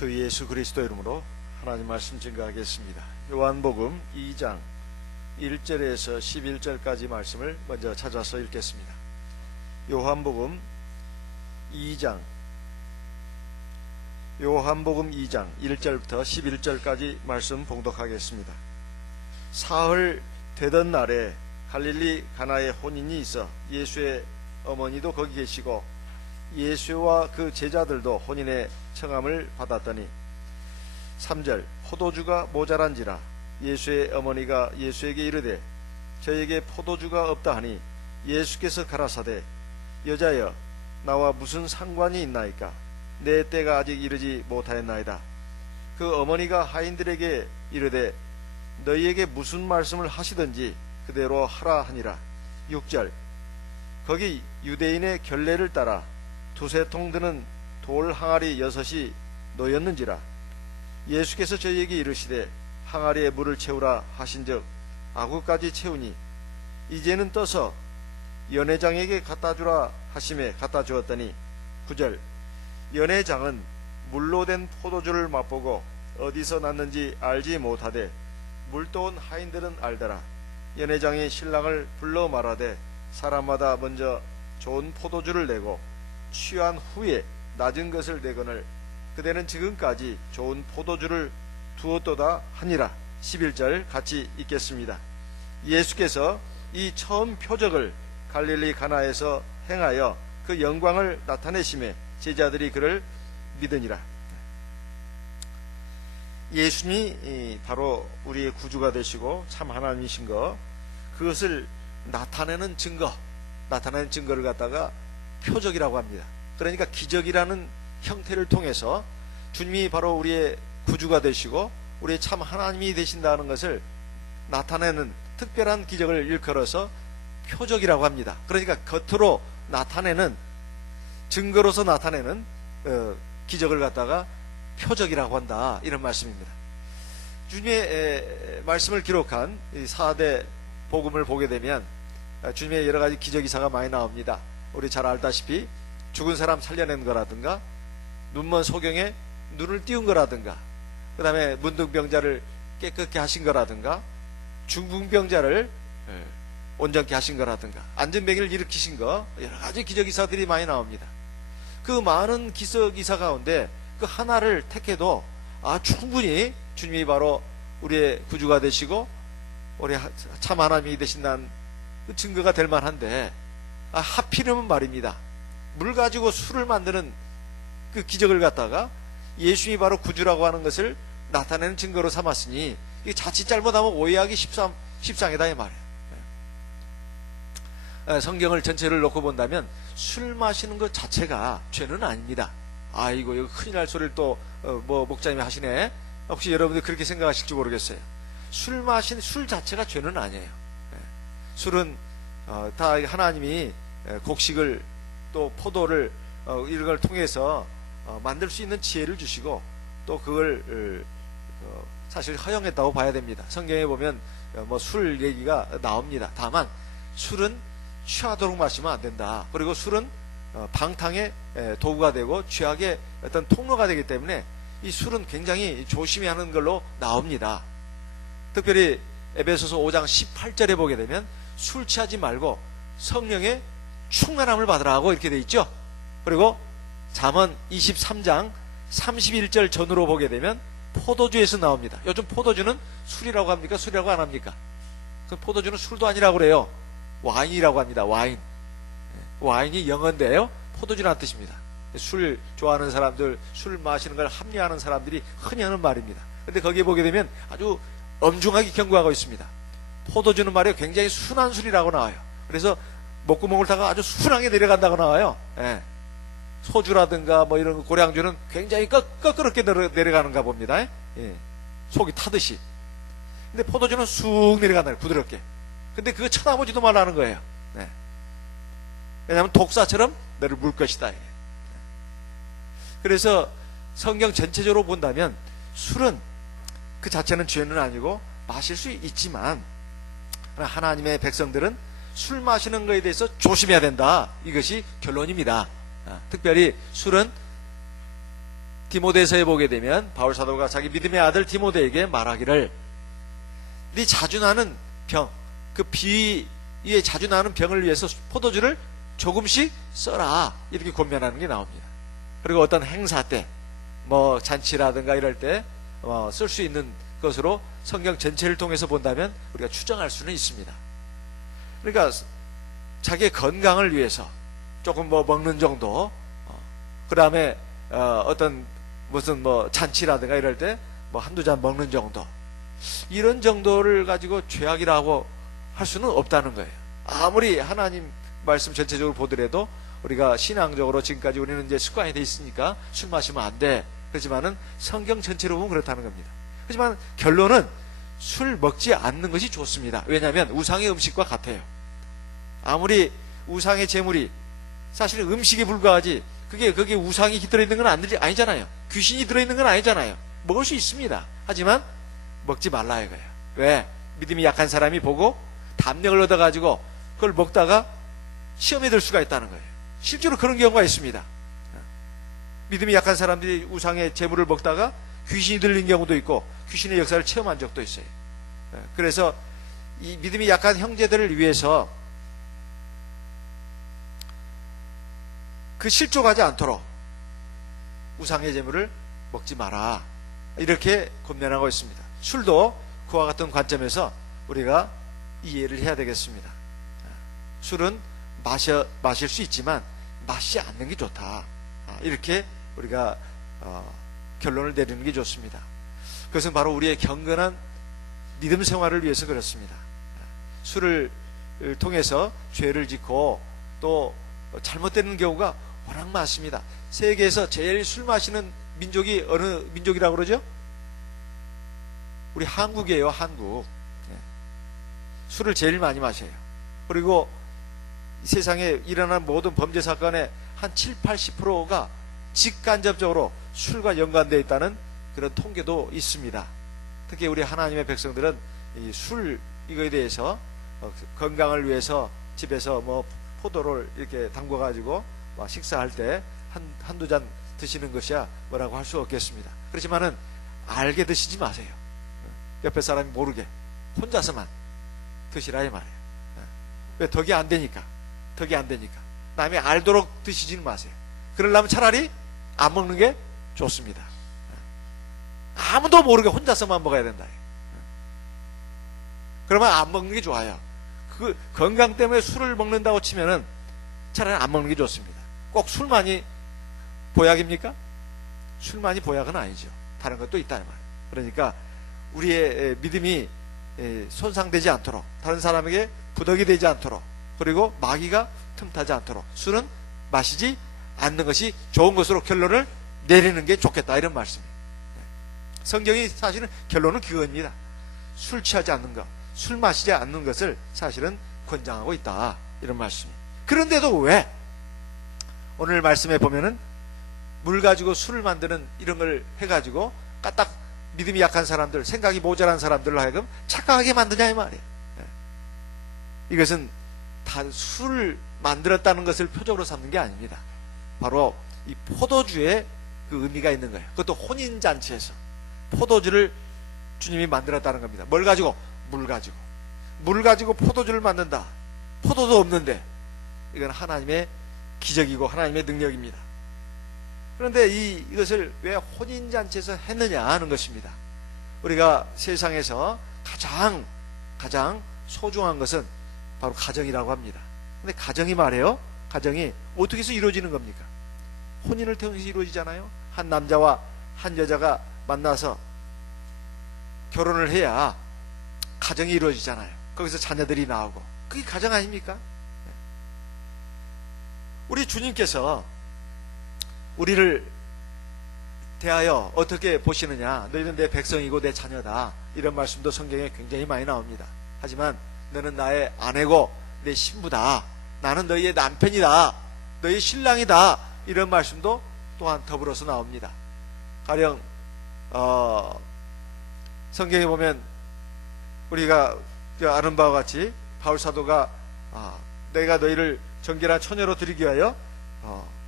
주 예수 그리스도 이름으로 하나님 말씀 증거하겠습니다. 요한복음 2장 1절에서 11절까지 말씀을 먼저 찾아서 읽겠습니다. 요한복음 2장 1절부터 11절까지 말씀 봉독하겠습니다. 사흘 되던 날에 갈릴리 가나에 혼인이 있어 예수의 어머니도 거기 계시고 예수와 그 제자들도 혼인의 청함을 받았더니 3절 포도주가 모자란지라 예수의 어머니가 예수에게 이르되 저에게 포도주가 없다 하니 예수께서 가라사대 여자여 나와 무슨 상관이 있나이까 내 때가 아직 이르지 못하였나이다. 그 어머니가 하인들에게 이르되 너희에게 무슨 말씀을 하시든지 그대로 하라 하니라. 6절 거기 유대인의 결례를 따라 두세 통 드는 돌 항아리 6이 놓였는지라. 예수께서 저희에게 이르시되 항아리에 물을 채우라 하신즉 아구까지 채우니 이제는 떠서 연회장에게 갖다주라 하심에 갖다 주었더니 9절 연회장은 물로 된 포도주를 맛보고 어디서 났는지 알지 못하되 물떠온 하인들은 알더라. 연회장이 신랑을 불러 말하되 사람마다 먼저 좋은 포도주를 내고 취한 후에 낮은 것을 내거늘 그대는 지금까지 좋은 포도주를 두었도다 하니라. 11절 같이 읽겠습니다. 예수께서 이 처음 표적을 갈릴리 가나에서 행하여 그 영광을 나타내심에 제자들이 그를 믿으니라. 예수님이 바로 우리의 구주가 되시고 참 하나님이신 것, 그것을 나타내는 증거를 갖다가 표적이라고 합니다. 그러니까 기적이라는 형태를 통해서 주님이 바로 우리의 구주가 되시고 우리의 참 하나님이 되신다는 것을 나타내는 특별한 기적을 일컬어서 표적이라고 합니다. 그러니까 겉으로 나타내는, 증거로서 나타내는 기적을 갖다가 표적이라고 한다, 이런 말씀입니다. 주님의 말씀을 기록한 4대 복음을 보게 되면 주님의 여러 가지 기적이사가 많이 나옵니다. 우리 잘 알다시피 죽은 사람 살려낸 거라든가, 눈먼 소경에 눈을 띄운 거라든가, 그 다음에 문둥병자를 깨끗게 하신 거라든가, 중풍병자를 온전케 하신 거라든가, 안전병을 일으키신 거, 여러 가지 기적이사들이 많이 나옵니다. 그 많은 기적이사 가운데 그 하나를 택해도 충분히 주님이 바로 우리의 구주가 되시고 우리 참 하나님이 되신다는 그 증거가 될 만한데, 하필이면 말입니다, 물 가지고 술을 만드는 그 기적을 갖다가 예수님이 바로 구주라고 하는 것을 나타내는 증거로 삼았으니 이게 자칫 잘못하면 오해하기 십상이다 이 말이에요. 성경을 전체를 놓고 본다면 술 마시는 것 자체가 죄는 아닙니다. 아이고 이거 큰일 날 소리를 또 목사님이 하시네. 혹시 여러분들 그렇게 생각하실지 모르겠어요. 술 자체가 죄는 아니에요. 술은 다 하나님이 곡식을 또 포도를 이런 걸 통해서 만들 수 있는 지혜를 주시고 또 그걸 사실 허용했다고 봐야 됩니다. 성경에 보면 술 얘기가 나옵니다. 다만 술은 취하도록 마시면 안 된다. 그리고 술은 방탕의 도구가 되고 죄악의 어떤 통로가 되기 때문에 이 술은 굉장히 조심해야 하는 걸로 나옵니다. 특별히 에베소서 5장 18절에 보게 되면 술 취하지 말고 성령의 충만함을 받으라고 이렇게 돼 있죠. 그리고 잠언 23장 31절 전으로 보게 되면 포도주에서 나옵니다. 요즘 포도주는 술이라고 합니까? 술이라고 안 합니까? 그 포도주는 술도 아니라고 그래요. 와인이라고 합니다. 와인이 영어인데요, 포도주라는 뜻입니다. 술 좋아하는 사람들, 술 마시는 걸 합리화하는 사람들이 흔히 하는 말입니다. 근데 거기에 보게 되면 아주 엄중하게 경고하고 있습니다. 포도주는 말이에요, 굉장히 순한 술이라고 나와요. 그래서 목구멍을 타고 아주 순하게 내려간다고 나와요. 소주라든가 이런 고량주는 굉장히 꺾그럽게 내려가는가 봅니다. 속이 타듯이. 근데 포도주는 쑥 내려간다, 부드럽게. 근데 그거 쳐다보지도 말라는 거예요. 왜냐하면 독사처럼 너를 물 것이다. 그래서 성경 전체적으로 본다면 술은 그 자체는 죄는 아니고 마실 수 있지만 하나님의 백성들은 술 마시는 것에 대해서 조심해야 된다, 이것이 결론입니다. 특별히 술은 디모데서에 보게 되면 바울 사도가 자기 믿음의 아들 디모데에게 말하기를 네 자주 나는 병, 그 비위에 자주 나는 병을 위해서 포도주를 조금씩 써라, 이렇게 권면하는 게 나옵니다. 그리고 어떤 행사 때, 뭐 잔치라든가 이럴 때 쓸 수 있는 것으로 성경 전체를 통해서 본다면 우리가 추정할 수는 있습니다. 그러니까 자기의 건강을 위해서 조금 뭐 먹는 정도, 그 다음에 어떤 무슨 뭐 잔치라든가 이럴 때 뭐 한두 잔 먹는 정도, 이런 정도를 가지고 죄악이라고 할 수는 없다는 거예요. 아무리 하나님 말씀 전체적으로 보더라도 우리가 신앙적으로 지금까지 우리는 이제 습관이 돼 있으니까 술 마시면 안 돼, 그렇지만은 성경 전체로 보면 그렇다는 겁니다. 하지만 결론은 술 먹지 않는 것이 좋습니다. 왜냐하면 우상의 음식과 같아요. 아무리 우상의 제물이 사실은 음식에 불과하지, 그게 우상이 들어있는 건 아니잖아요. 귀신이 들어있는 건 아니잖아요. 먹을 수 있습니다. 하지만 먹지 말라 이거예요. 왜? 믿음이 약한 사람이 보고 담력을 얻어가지고 그걸 먹다가 시험에 들 수가 있다는 거예요. 실제로 그런 경우가 있습니다. 믿음이 약한 사람들이 우상의 제물을 먹다가 귀신이 들린 경우도 있고 귀신의 역사를 체험한 적도 있어요. 그래서 이 믿음이 약한 형제들을 위해서 그 실족하지 않도록 우상의 제물을 먹지 마라, 이렇게 권면하고 있습니다. 술도 그와 같은 관점에서 우리가 이해를 해야 되겠습니다. 술은 마실 수 있지만 마시지 않는 게 좋다, 이렇게 우리가 결론을 내리는 게 좋습니다. 그것은 바로 우리의 경건한 믿음 생활을 위해서 그렇습니다. 술을 통해서 죄를 짓고 또 잘못되는 경우가 워낙 많습니다. 세계에서 제일 술 마시는 민족이 어느 민족이라고 그러죠? 우리 한국이에요. 한국. 술을 제일 많이 마셔요. 그리고 세상에 일어난 모든 범죄 사건의 한 70~80%가 직간접적으로 술과 연관되어 있다는 그런 통계도 있습니다. 특히 우리 하나님의 백성들은 이 술, 이거에 대해서 건강을 위해서 집에서 뭐 포도를 이렇게 담궈가지고 식사할 때 한두 잔 드시는 것이야 뭐라고 할 수 없겠습니다. 그렇지만은 알게 드시지 마세요. 옆에 사람이 모르게 혼자서만 드시라 이 말이에요. 왜? 덕이 안 되니까. 남이 알도록 드시지는 마세요. 그러려면 차라리 안 먹는 게 좋습니다. 아무도 모르게 혼자서만 먹어야 된다. 그러면 안 먹는 게 좋아요. 그 건강 때문에 술을 먹는다고 치면은 차라리 안 먹는 게 좋습니다. 꼭 술만이 보약입니까? 술만이 보약은 아니죠. 다른 것도 있다 이 말이에요. 그러니까 우리의 믿음이 손상되지 않도록, 다른 사람에게 부덕이 되지 않도록, 그리고 마귀가 틈타지 않도록 술은 마시지 않는 것이 좋은 것으로 결론을 내리는 게 좋겠다, 이런 말씀이에요. 성경이 사실은 결론은 그겁니다. 술 취하지 않는 것, 술 마시지 않는 것을 사실은 권장하고 있다, 이런 말씀이에요. 그런데도 왜 오늘 말씀에 보면은 물 가지고 술을 만드는 이런 걸 해가지고 까딱 믿음이 약한 사람들, 생각이 모자란 사람들로 하여금 착각하게 만드냐 이 말이에요. 이것은 다 술을 만들었다는 것을 표적으로 삼는 게 아닙니다. 바로 이 포도주에 그 의미가 있는 거예요. 그것도 혼인잔치에서 포도주를 주님이 만들었다는 겁니다. 뭘 가지고? 물 가지고 포도주를 만든다. 포도도 없는데 이건 하나님의 기적이고 하나님의 능력입니다. 그런데 이것을 왜 혼인잔치에서 했느냐 하는 것입니다. 우리가 세상에서 가장 소중한 것은 바로 가정이라고 합니다. 근데 가정이 말이에요. 가정이 어떻게 해서 이루어지는 겁니까? 혼인을 통해서 이루어지잖아요. 한 남자와 한 여자가 만나서 결혼을 해야 가정이 이루어지잖아요. 거기서 자녀들이 나오고, 그게 가정 아닙니까? 우리 주님께서 우리를 대하여 어떻게 보시느냐, 너희는 내 백성이고 내 자녀다, 이런 말씀도 성경에 굉장히 많이 나옵니다. 하지만 너는 나의 아내고 내 신부다, 나는 너희의 남편이다, 너희 신랑이다, 이런 말씀도 또한 더불어서 나옵니다. 가령 성경에 보면 우리가 아는 바와 같이 바울 사도가 내가 너희를 정결한 처녀로 드리기 위하여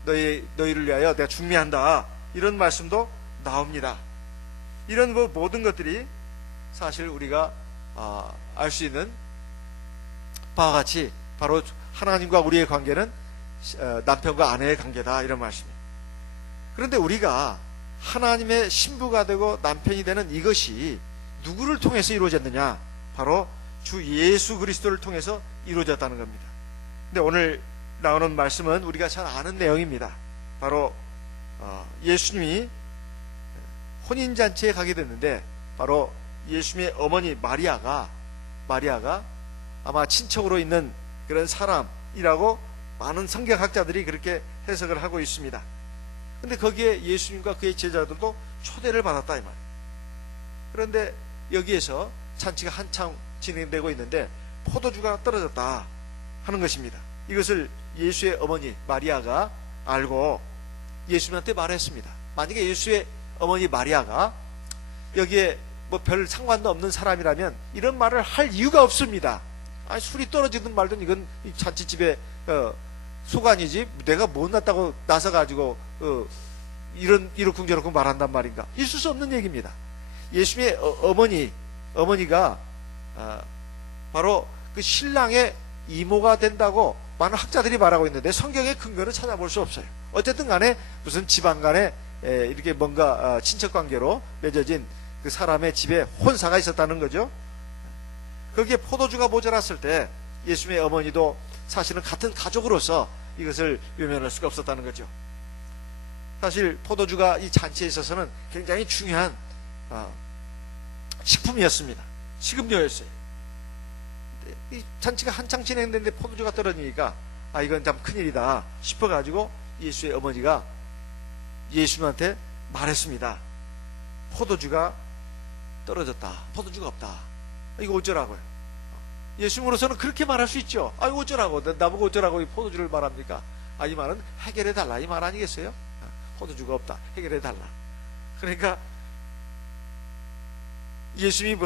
너희를 위하여 내가 중매한다, 이런 말씀도 나옵니다. 이런 모든 것들이 사실 우리가 알 수 있는 바와 같이 바로 하나님과 우리의 관계는 남편과 아내의 관계다, 이런 말씀입니다. 그런데 우리가 하나님의 신부가 되고 남편이 되는 이것이 누구를 통해서 이루어졌느냐? 바로 주 예수 그리스도를 통해서 이루어졌다는 겁니다. 근데 오늘 나오는 말씀은 우리가 잘 아는 내용입니다. 바로 예수님이 혼인잔치에 가게 됐는데, 바로 예수님의 어머니 마리아가 아마 친척으로 있는 그런 사람이라고 많은 성경학자들이 그렇게 해석을 하고 있습니다. 근데 거기에 예수님과 그의 제자들도 초대를 받았다, 이 말이에요. 그런데 여기에서 잔치가 한참 진행되고 있는데 포도주가 떨어졌다 하는 것입니다. 이것을 예수의 어머니 마리아가 알고 예수님한테 말했습니다. 만약에 예수의 어머니 마리아가 여기에 뭐 별 상관도 없는 사람이라면 이런 말을 할 이유가 없습니다. 아니, 술이 떨어지든 말든 이건 잔치집의 소관이지 내가 못났다고 나서가지고 이러쿵저러쿵 말한단 말인가. 있을 수 없는 얘기입니다. 예수님의 어머니가 바로 그 신랑의 이모가 된다고 많은 학자들이 말하고 있는데 성경의 근거는 찾아볼 수 없어요. 어쨌든 간에 무슨 집안 간에 이렇게 뭔가 친척 관계로 맺어진 그 사람의 집에 혼사가 있었다는 거죠. 거기에 포도주가 모자랐을 때 예수님의 어머니도 사실은 같은 가족으로서 이것을 외면할 수가 없었다는 거죠. 사실 포도주가 이 잔치에 있어서는 굉장히 중요한 식품이었습니다. 식음료였어요. 이 잔치가 한창 진행되는데 포도주가 떨어지니까 이건 참 큰일이다 싶어가지고 예수의 어머니가 예수님한테 말했습니다. 포도주가 떨어졌다. 포도주가 없다. 이거 어쩌라고요? 예수님으로서는 그렇게 말할 수 있죠. 이거 어쩌라고? 나보고 어쩌라고 이 포도주를 말합니까? 이 말은 해결해달라, 이 말 아니겠어요? 포도주가 없다, 해결해달라. 그러니까 예수님이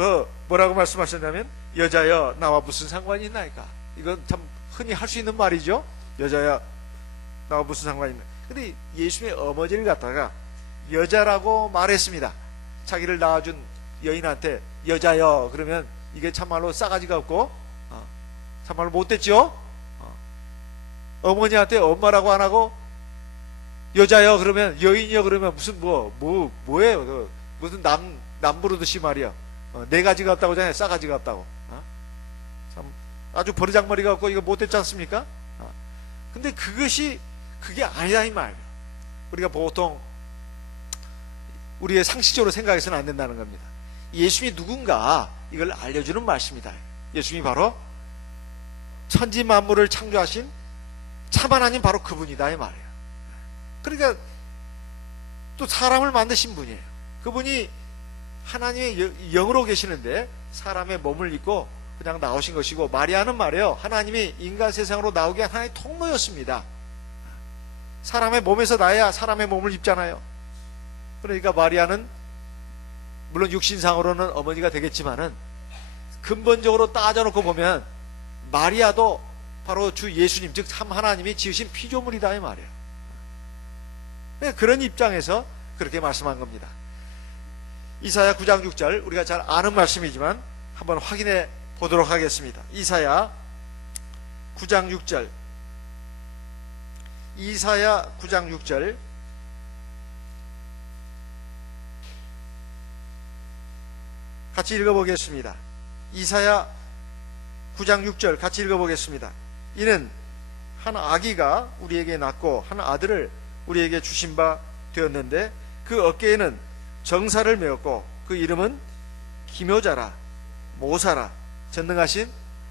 뭐라고 말씀하셨냐면, 여자여 나와 무슨 상관이 있나이까? 이건 참 흔히 할 수 있는 말이죠. 여자야 나와 무슨 상관이 있나? 근데 예수님의 어머니를 갖다가 여자라고 말했습니다. 자기를 낳아준 여인한테 여자여 그러면 이게 참말로 싸가지가 없고 참말로 못됐죠. 어머니한테 엄마라고 안 하고 여자여 그러면, 여인이여 그러면 무슨 뭐예요? 무슨 남 부르듯이 말이야. 네 가지가 없다고 하잖아요. 싸가지가 없다고. 참 아주 버르장머리가 없고 이거 못됐지 않습니까? 근데 그게 아니다, 이 말. 우리가 보통 우리의 상식적으로 생각해서는 안 된다는 겁니다. 예수님이 누군가 이걸 알려주는 말씀이다. 예수님이 바로 천지 만물을 창조하신 참 하나님, 바로 그분이다, 이 말이에요. 그러니까 또 사람을 만드신 분이에요. 그분이 하나님의 영으로 계시는데 사람의 몸을 입고 그냥 나오신 것이고, 마리아는 말이에요, 하나님이 인간 세상으로 나오게 한 하나의 통로였습니다. 사람의 몸에서 나야 사람의 몸을 입잖아요. 그러니까 마리아는 물론 육신상으로는 어머니가 되겠지만은 근본적으로 따져놓고 보면 마리아도 바로 주 예수님, 즉 참 하나님이 지으신 피조물이다, 이 말이에요. 그런 입장에서 그렇게 말씀한 겁니다. 이사야 9장 6절, 우리가 잘 아는 말씀이지만 한번 확인해 보도록 하겠습니다. 이사야 9장 6절, 이사야 9장 6절, 같이 읽어보겠습니다. 이사야 9장 6절 같이 읽어보겠습니다. 이는 한 아기가 우리에게 낳고 한 아들을 우리에게 주신 바 되었는데 그 어깨에는 정사를 메었고 그 이름은 기묘자라, 모사라, 전능하신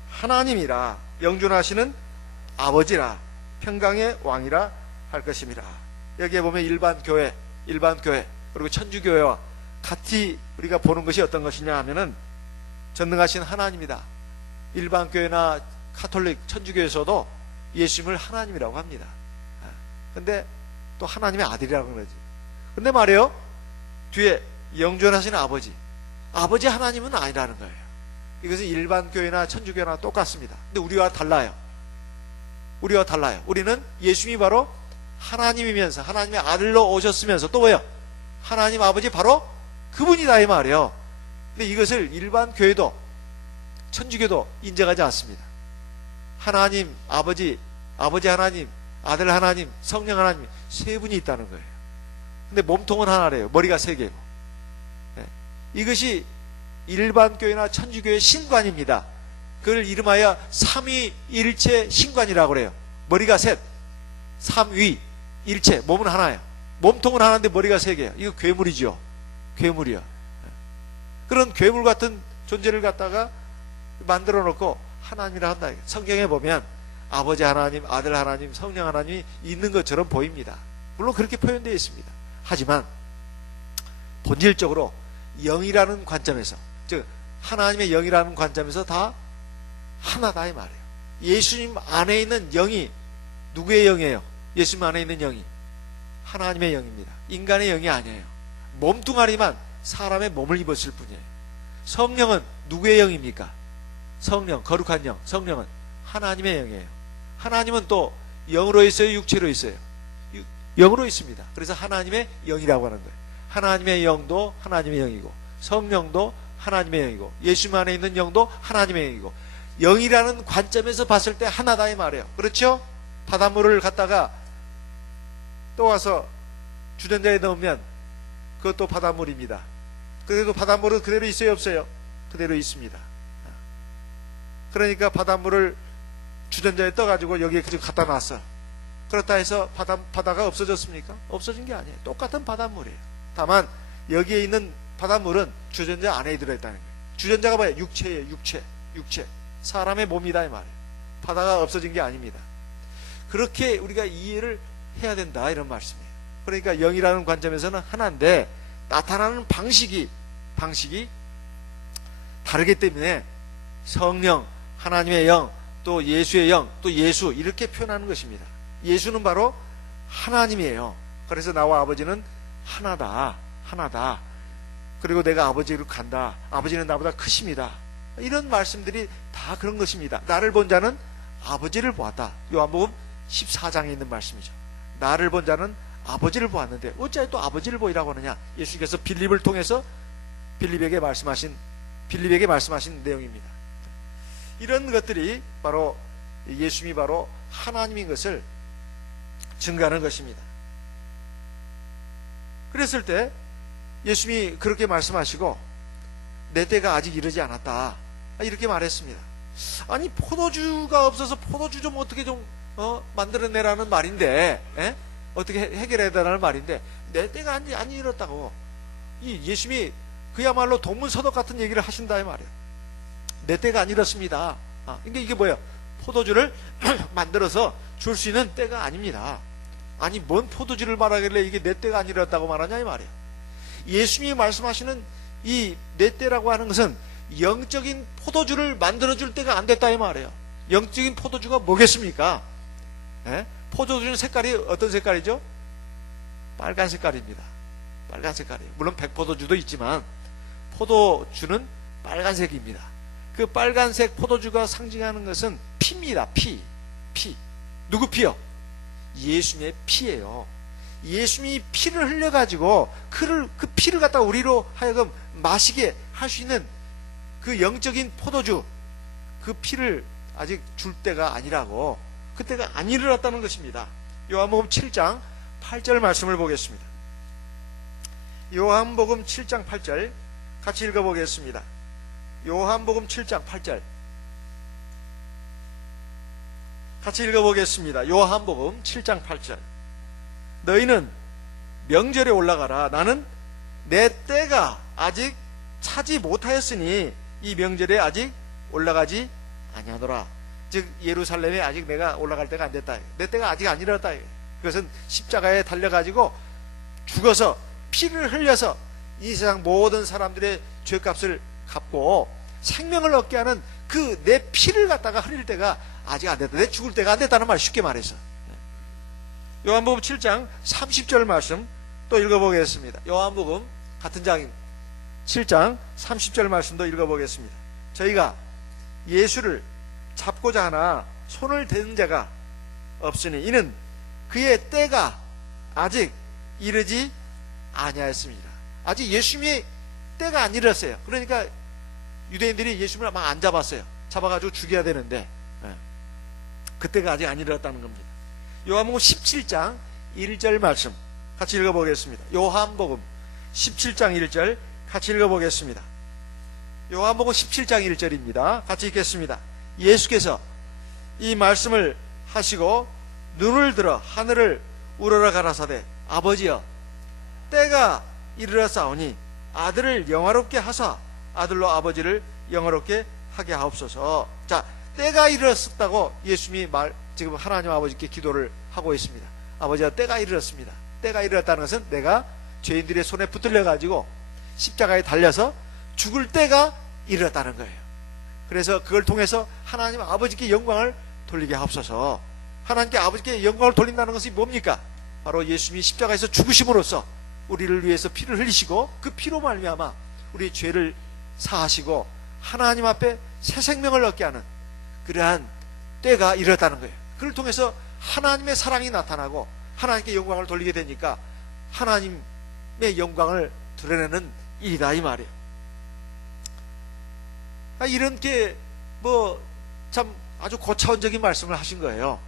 하나님이라, 영존하시는 아버지라, 평강의 왕이라 할 것입니다. 여기에 보면 일반 교회 그리고 천주교회와 같이 우리가 보는 것이 어떤 것이냐 하면은 전능하신 하나님이다. 일반 교회나 카톨릭 천주교에서도 예수님을 하나님이라고 합니다. 근데 또 하나님의 아들이라고 그러지. 근데 말이에요, 뒤에 영존하신 아버지 하나님은 아니라는 거예요. 이것은 일반 교회나 천주교나 똑같습니다. 근데 우리와 달라요. 우리는 예수님이 바로 하나님이면서 하나님의 아들로 오셨으면서 또 뭐예요? 하나님 아버지 바로 그분이다 이 말이에요. 근데 이것을 일반 교회도 천주교도 인정하지 않습니다. 하나님 아버지, 아버지 하나님, 아들 하나님, 성령 하나님 세 분이 있다는 거예요. 근데 몸통은 하나래요. 머리가 세 개고. 네. 이것이 일반 교회나 천주교의 신관입니다. 그걸 이름하여 삼위일체 신관이라고 그래요. 머리가 셋, 삼위, 일체, 몸은 하나예요. 몸통은 하나인데 머리가 세 개예요. 이거 괴물이죠. 괴물이야. 그런 괴물 같은 존재를 갖다가 만들어 놓고 하나님이라 한다. 성경에 보면 아버지 하나님, 아들 하나님, 성령 하나님이 있는 것처럼 보입니다. 물론 그렇게 표현되어 있습니다. 하지만 본질적으로 영이라는 관점에서, 즉 하나님의 영이라는 관점에서 다 하나다 이 말이에요. 예수님 안에 있는 영이 누구의 영이에요? 예수님 안에 있는 영이 하나님의 영입니다. 인간의 영이 아니에요. 몸뚱아리만 사람의 몸을 입었을 뿐이에요. 성령은 누구의 영입니까? 성령, 거룩한 영, 성령은 하나님의 영이에요. 하나님은 또 영으로 있어요? 육체로 있어요? 영으로 있습니다. 그래서 하나님의 영이라고 하는 거예요. 하나님의 영도 하나님의 영이고, 성령도 하나님의 영이고, 예수님 안에 있는 영도 하나님의 영이고, 영이라는 관점에서 봤을 때 하나다 이 말이에요. 그렇죠? 바닷물을 갖다가 또 와서 주전자에 넣으면 그것도 바닷물입니다. 그래도 바닷물은 그대로 있어요, 없어요? 그대로 있습니다. 그러니까 바닷물을 주전자에 떠가지고 여기에 그냥 갖다 놨어. 그렇다 해서 바다가 없어졌습니까? 없어진 게 아니에요. 똑같은 바닷물이에요. 다만 여기에 있는 바닷물은 주전자 안에 들어있다는 거예요. 주전자가 뭐예요? 육체예요. 육체. 사람의 몸이다 이 말이에요. 바다가 없어진 게 아닙니다. 그렇게 우리가 이해를 해야 된다 이런 말씀이에요. 그러니까 영이라는 관점에서는 하나인데 나타나는 방식이 다르기 때문에 성령, 하나님의 영, 또 예수의 영, 또 예수 이렇게 표현하는 것입니다. 예수는 바로 하나님이에요. 그래서 나와 아버지는 하나다. 그리고 내가 아버지로 간다. 아버지는 나보다 크십니다. 이런 말씀들이 다 그런 것입니다. 나를 본 자는 아버지를 보았다. 요한복음 14장에 있는 말씀이죠. 나를 본 자는 아버지를 보았는데 어찌하여 또 아버지를 보이라고 하느냐. 예수께서 빌립을 통해서 빌립에게 말씀하신 내용입니다. 이런 것들이 바로 예수님이 바로 하나님인 것을 증거하는 것입니다. 그랬을 때 예수님이 그렇게 말씀하시고 내 때가 아직 이르지 않았다 이렇게 말했습니다. 아니 포도주가 없어서 포도주 좀 어떻게 좀 만들어내라는 말인데, 어떻게 해결해야 되라는 말인데 내 때가 안 이르렀다고. 이 예수님이 그야말로 동문서독 같은 얘기를 하신다 이 말이에요. 내 때가 안 이렇습니다. 그러니까 이게 뭐예요? 포도주를 만들어서 줄 수 있는 때가 아닙니다. 아니 뭔 포도주를 말하길래 이게 내 때가 안 이렇다고 말하냐 이 말이에요. 예수님이 말씀하시는 이 내 때라고 하는 것은 영적인 포도주를 만들어줄 때가 안 됐다 이 말이에요. 영적인 포도주가 뭐겠습니까? 포도주는 색깔이 어떤 색깔이죠? 빨간 색깔입니다. 빨간 색깔이에요. 물론 백포도주도 있지만 포도주는 빨간색입니다. 그 빨간색 포도주가 상징하는 것은 피입니다. 피. 누구 피요? 예수님의 피예요. 예수님이 피를 흘려가지고 그 피를 갖다 우리로 하여금 마시게 할 수 있는 그 영적인 포도주, 그 피를 아직 줄 때가 아니라고, 그때가 안 이르렀다는 것입니다. 요한복음 7장 8절 말씀을 보겠습니다. 요한복음 7장 8절 같이 읽어보겠습니다. 요한복음 7장 8절 같이 읽어보겠습니다. 요한복음 7장 8절 너희는 명절에 올라가라. 나는 내 때가 아직 차지 못하였으니 이 명절에 아직 올라가지 아니하노라. 즉 예루살렘에 아직 내가 올라갈 때가 안 됐다. 내 때가 아직 안 이르렀다. 그것은 십자가에 달려가지고 죽어서 피를 흘려서 이 세상 모든 사람들의 죄값을 갚고 생명을 얻게 하는 그 내 피를 갖다가 흘릴 때가 아직 안 됐다. 내 죽을 때가 안 됐다는 말, 쉽게 말해서. 요한복음 7장 30절 말씀 또 읽어보겠습니다. 요한복음 같은 장인 7장 30절 말씀도 읽어보겠습니다. 저희가 예수를 잡고자 하나 손을 대는 자가 없으니 이는 그의 때가 아직 이르지 아니하였습니다. 아직 예수님이 때가 안 이르렀어요. 그러니까 유대인들이 예수님을 막 안 잡았어요. 잡아가지고 죽여야 되는데 그때가 아직 안 이르렀다는 겁니다. 요한복음 17장 1절 말씀 같이 읽어보겠습니다. 요한복음 17장 1절 같이 읽어보겠습니다. 요한복음 17장 1절입니다. 같이 읽겠습니다. 예수께서 이 말씀을 하시고 눈을 들어 하늘을 우러러 가라사대 아버지여 때가 이르렀사오니 아들을 영화롭게 하사 아들로 아버지를 영화롭게 하게 하옵소서. 자, 때가 이르렀다고 예수님이 지금 하나님 아버지께 기도를 하고 있습니다. 아버지가 때가 이르렀습니다. 때가 이르렀다는 것은 내가 죄인들의 손에 붙들려 가지고 십자가에 달려서 죽을 때가 이르렀다는 거예요. 그래서 그걸 통해서 하나님 아버지께 영광을 돌리게 하옵소서. 하나님께 아버지께 영광을 돌린다는 것이 뭡니까? 바로 예수님이 십자가에서 죽으심으로써 우리를 위해서 피를 흘리시고 그 피로 말미암아 우리 죄를 사하시고 하나님 앞에 새 생명을 얻게 하는 그러한 때가 이르렀다는 거예요. 그를 통해서 하나님의 사랑이 나타나고 하나님께 영광을 돌리게 되니까 하나님의 영광을 드러내는 일이다 이 말이에요. 이런 게 참 아주 고차원적인 말씀을 하신 거예요.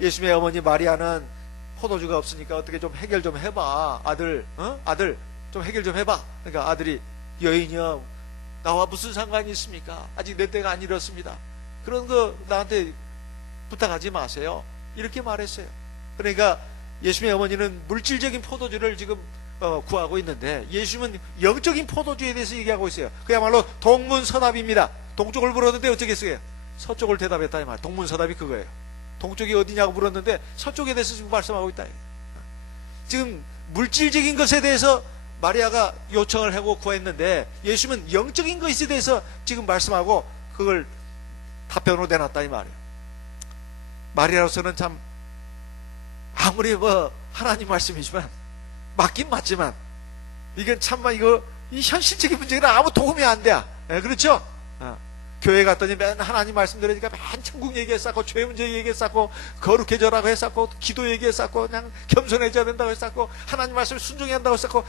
예수님의 어머니 마리아는 포도주가 없으니까 어떻게 좀 해결 좀 해봐. 아들 좀 해결 좀 해봐. 그러니까 아들이 여인이여 나와 무슨 상관이 있습니까? 아직 내 때가 안 이렇습니다. 그런 거 나한테 부탁하지 마세요. 이렇게 말했어요. 그러니까 예수님의 어머니는 물질적인 포도주를 지금 구하고 있는데 예수님은 영적인 포도주에 대해서 얘기하고 있어요. 그야말로 동문서답입니다. 동쪽을 물었는데 어쩌겠어요? 서쪽을 대답했다 이 말. 동문서답이 그거예요. 동쪽이 어디냐고 물었는데 서쪽에 대해서 지금 말씀하고 있다. 지금 물질적인 것에 대해서 마리아가 요청을 하고 구했는데 예수님은 영적인 것에 대해서 지금 말씀하고 그걸 답변으로 내놨다 이 말이에요. 마리아로서는 참 아무리 하나님 말씀이지만 맞긴 맞지만 이건 참만 이 현실적인 문제는 아무 도움이 안 돼. 그렇죠? 교회 갔더니 맨 하나님 말씀 들으니까 맨 천국 얘기했었고 죄 문제 얘기했었고 거룩해져라고 했었고 기도 얘기했었고 그냥 겸손해져야 된다고 했었고 하나님 말씀을 순종해야 한다고 했었고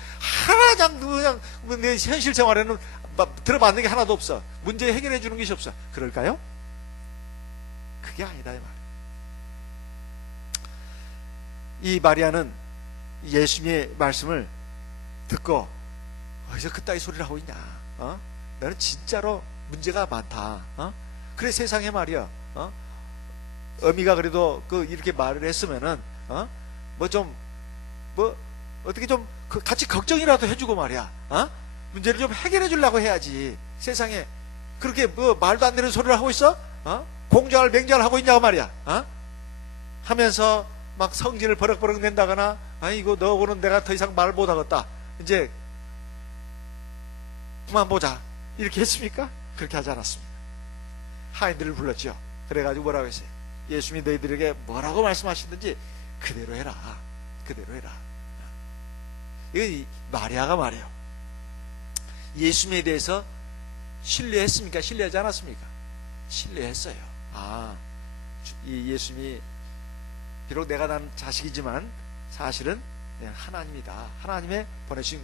그냥 내 현실 생활에는 들어맞는 게 하나도 없어. 문제 해결해 주는 것이 없어. 그럴까요? 그게 아니다 이 말이에요. 이 마리아는 예수님의 말씀을 듣고 어디서 그따위 소리를 하고 있냐? 너는 진짜로 문제가 많다. 그래 세상에 말이야. 어미가 그래도 이렇게 말을 했으면은 어떻게 좀 같이 걱정이라도 해주고 말이야. 문제를 좀 해결해 주려고 해야지. 세상에 그렇게 말도 안 되는 소리를 하고 있어? 공장을 맹장을 하고 있냐고 말이야. 하면서 막 성질을 버럭버럭 낸다거나 이거 너하고는 내가 더 이상 말 못하겠다. 이제 그만 보자. 이렇게 했습니까? 그렇게 하지 않았습니다. 하인들을 불렀죠. 그래가지고 뭐라고 했어요? 예수님이 너희들에게 뭐라고 말씀하시든지 그대로 해라. 그대로 해라. 이거 마리아가 말해요. 예수님에 대해서 신뢰했습니까? 신뢰하지 않았습니까? 신뢰했어요. 이 예수님이 비록 내가 난 자식이지만 사실은 그냥 하나님이다. 하나님의 보내신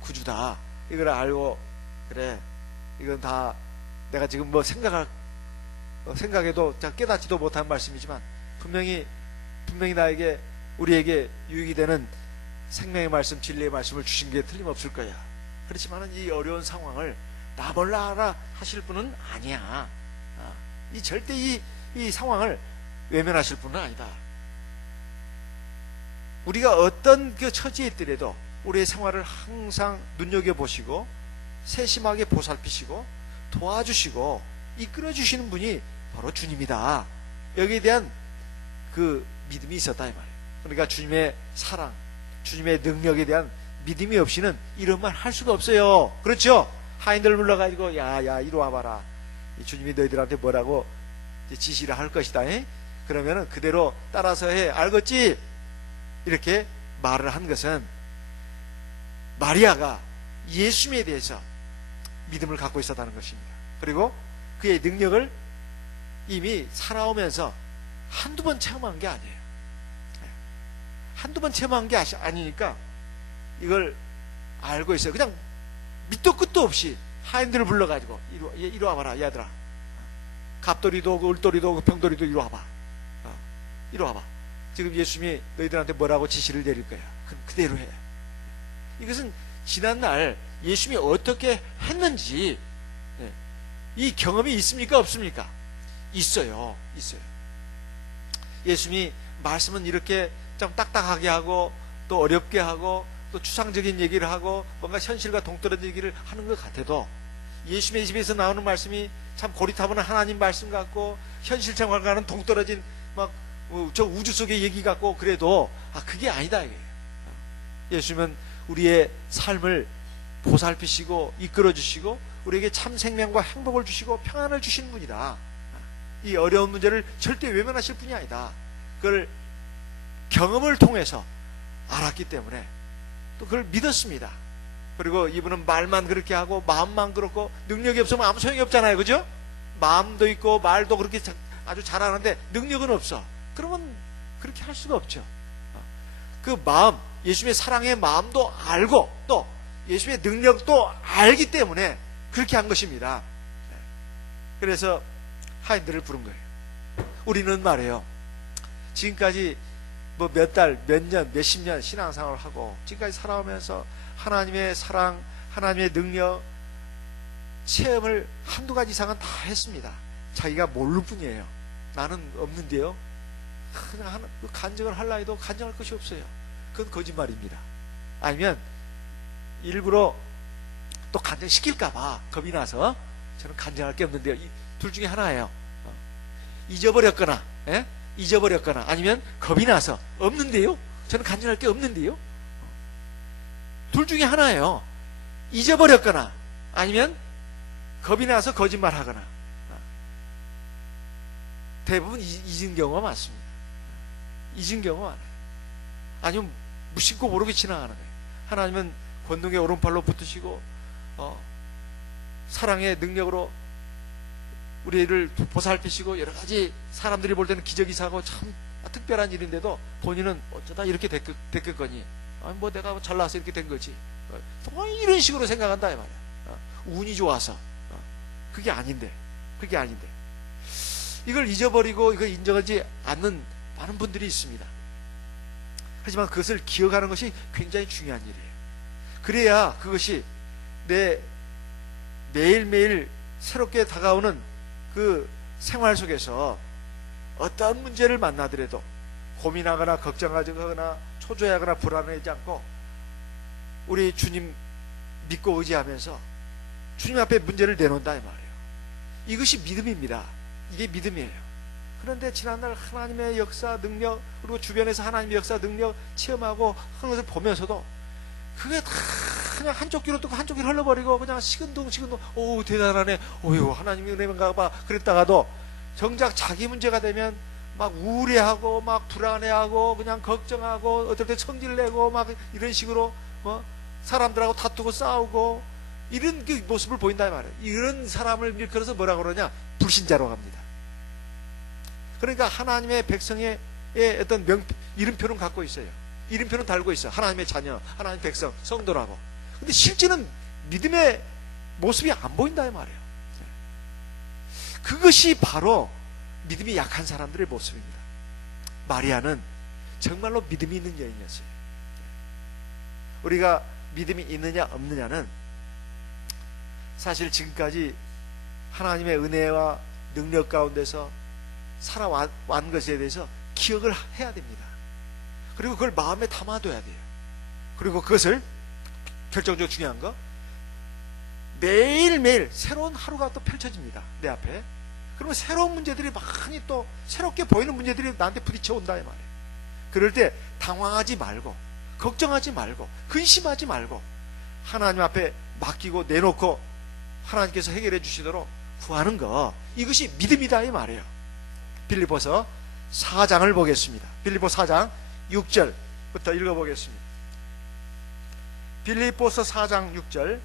구주다. 이걸 알고 그래 이건 다 내가 지금 생각해도 깨닫지도 못한 말씀이지만 분명히 나에게 우리에게 유익이 되는 생명의 말씀 진리의 말씀을 주신 게 틀림없을 거야. 그렇지만 이 어려운 상황을 나 몰라 알아 하실 분은 아니야. 절대 이 상황을 외면하실 분은 아니다. 우리가 어떤 처지에 있더라도 우리의 생활을 항상 눈여겨보시고 세심하게 보살피시고 도와주시고 이끌어주시는 분이 바로 주님이다. 여기에 대한 믿음이 있었다 이 말이에요. 그러니까 주님의 사랑, 주님의 능력에 대한 믿음이 없이는 이런 말 할 수가 없어요. 그렇죠? 하인들 불러가지고 야 이리 와봐라. 이 주님이 너희들한테 뭐라고 지시를 할 것이다. 그러면은 그대로 따라서 해. 알겠지? 이렇게 말을 한 것은 마리아가 예수님에 대해서 믿음을 갖고 있었다는 것입니다. 그리고 그의 능력을 이미 살아오면서 한두 번 체험한 게 아니에요. 한두 번 체험한 게 아니니까 이걸 알고 있어요. 그냥 밑도 끝도 없이 하인들을 불러가지고 이리 와봐라 얘들아. 갑돌이도 오고 을돌이도 오고 병돌이도 이리 와봐. 이리 와봐. 지금 예수님이 너희들한테 뭐라고 지시를 내릴 거야. 그대로 해. 이것은 지난날 예수님이 어떻게 했는지 이 경험이 있습니까 없습니까? 있어요. 예수님이 말씀은 이렇게 좀 딱딱하게 하고 또 어렵게 하고 또 추상적인 얘기를 하고 뭔가 현실과 동떨어진 얘기를 하는 것 같아도 예수님의 집에서 나오는 말씀이 참 고리타분한 하나님 말씀 같고 현실생활과는 동떨어진 막 저 우주 속의 얘기 같고 그래도 그게 아니다 이게. 예수님은 우리의 삶을 보살피시고 이끌어 주시고 우리에게 참 생명과 행복을 주시고 평안을 주시는 분이다. 이 어려운 문제를 절대 외면하실 분이 아니다. 그걸 경험을 통해서 알았기 때문에 또 그걸 믿었습니다. 그리고 이분은 말만 그렇게 하고 마음만 그렇고 능력이 없으면 아무 소용이 없잖아요. 그죠? 마음도 있고 말도 그렇게 아주 잘하는데 능력은 없어. 그러면 그렇게 할 수가 없죠. 그 마음, 예수님의 사랑의 마음도 알고 또 예수님의 능력도 알기 때문에 그렇게 한 것입니다. 그래서 하인들을 부른 거예요. 우리는 말이에요. 지금까지 뭐 몇 달, 몇 년, 몇십 년 신앙생활을 하고 지금까지 살아오면서 하나님의 사랑, 하나님의 능력 체험을 한두 가지 이상은 다 했습니다. 자기가 모를 뿐이에요. 나는 없는데요. 그냥 간증을 하려 해도 간증할 것이 없어요. 그건 거짓말입니다. 아니면 일부러 또 간증시킬까봐 겁이 나서 저는 간증할 게 없는데요. 이 둘 중에 하나예요. 잊어버렸거나 잊어버렸거나 아니면 겁이 나서 없는데요. 저는 간증할 게 없는데요. 둘 중에 하나예요. 잊어버렸거나 아니면 겁이 나서 거짓말하거나. 대부분 잊은 경우가 많습니다. 잊은 경우가 많아요. 아니면 무심코 모르게 지나가는 거예요. 하나님은 권능의 오른팔로 붙으시고 사랑의 능력으로 우리를 보살피시고 여러 가지 사람들이 볼 때는 기적이사고 참 특별한 일인데도 본인은 어쩌다 이렇게 됐겠거니 뭐 내가 잘나서 이렇게 된 거지 이런 식으로 생각한다 이 말이야. 운이 좋아서 그게 아닌데 이걸 잊어버리고 이걸 인정하지 않는 많은 분들이 있습니다. 하지만 그것을 기억하는 것이 굉장히 중요한 일이에요. 그래야 그것이 내 매일매일 새롭게 다가오는 그 생활 속에서 어떤 문제를 만나더라도 고민하거나 걱정하거나 초조해하거나 불안해하지 않고 우리 주님 믿고 의지하면서 주님 앞에 문제를 내놓는다 이 말이에요. 이것이 믿음입니다. 이게 믿음이에요. 그런데 지난날 하나님의 역사 능력 그리고 주변에서 하나님의 역사 능력 체험하고 하는 것을 보면서도 그게 다 그냥 한쪽 귀로 또 한쪽 귀로 흘러버리고 그냥 시근둥 오 대단하네 오유 하나님의 은혜인가 봐 그랬다가도 정작 자기 문제가 되면 막 우울해하고 막 불안해하고 그냥 걱정하고 어떨 때 성질 내고 막 이런 식으로 사람들하고 다투고 싸우고 이런 그 모습을 보인다 말이에요. 이런 사람을 일컬어서 뭐라고 그러냐 불신자로 합니다. 그러니까 하나님의 백성의 어떤 이름표는 갖고 있어요. 이름표는 달고 있어요. 하나님의 자녀, 하나님의 백성, 성도라고. 근데 실제는 믿음의 모습이 안 보인다 이 말이에요. 그것이 바로 믿음이 약한 사람들의 모습입니다. 마리아는 정말로 믿음이 있는 여인이었어요. 우리가 믿음이 있느냐 없느냐는 사실 지금까지 하나님의 은혜와 능력 가운데서 살아왔는 것에 대해서 기억을 해야 됩니다. 그리고 그걸 마음에 담아둬야 돼요. 그리고 그것을 결정적으로 중요한 거 매일매일 새로운 하루가 또 펼쳐집니다. 내 앞에. 그러면 새로운 문제들이 많이 또 새롭게 보이는 문제들이 나한테 부딪혀 온다 이 말이에요. 그럴 때 당황하지 말고 걱정하지 말고 근심하지 말고 하나님 앞에 맡기고 내놓고 하나님께서 해결해 주시도록 구하는 거 이것이 믿음이다 이 말이에요. 빌립보서 4장을 보겠습니다. 빌립보 4장 6절부터 읽어보겠습니다. 빌립보서 4장 6절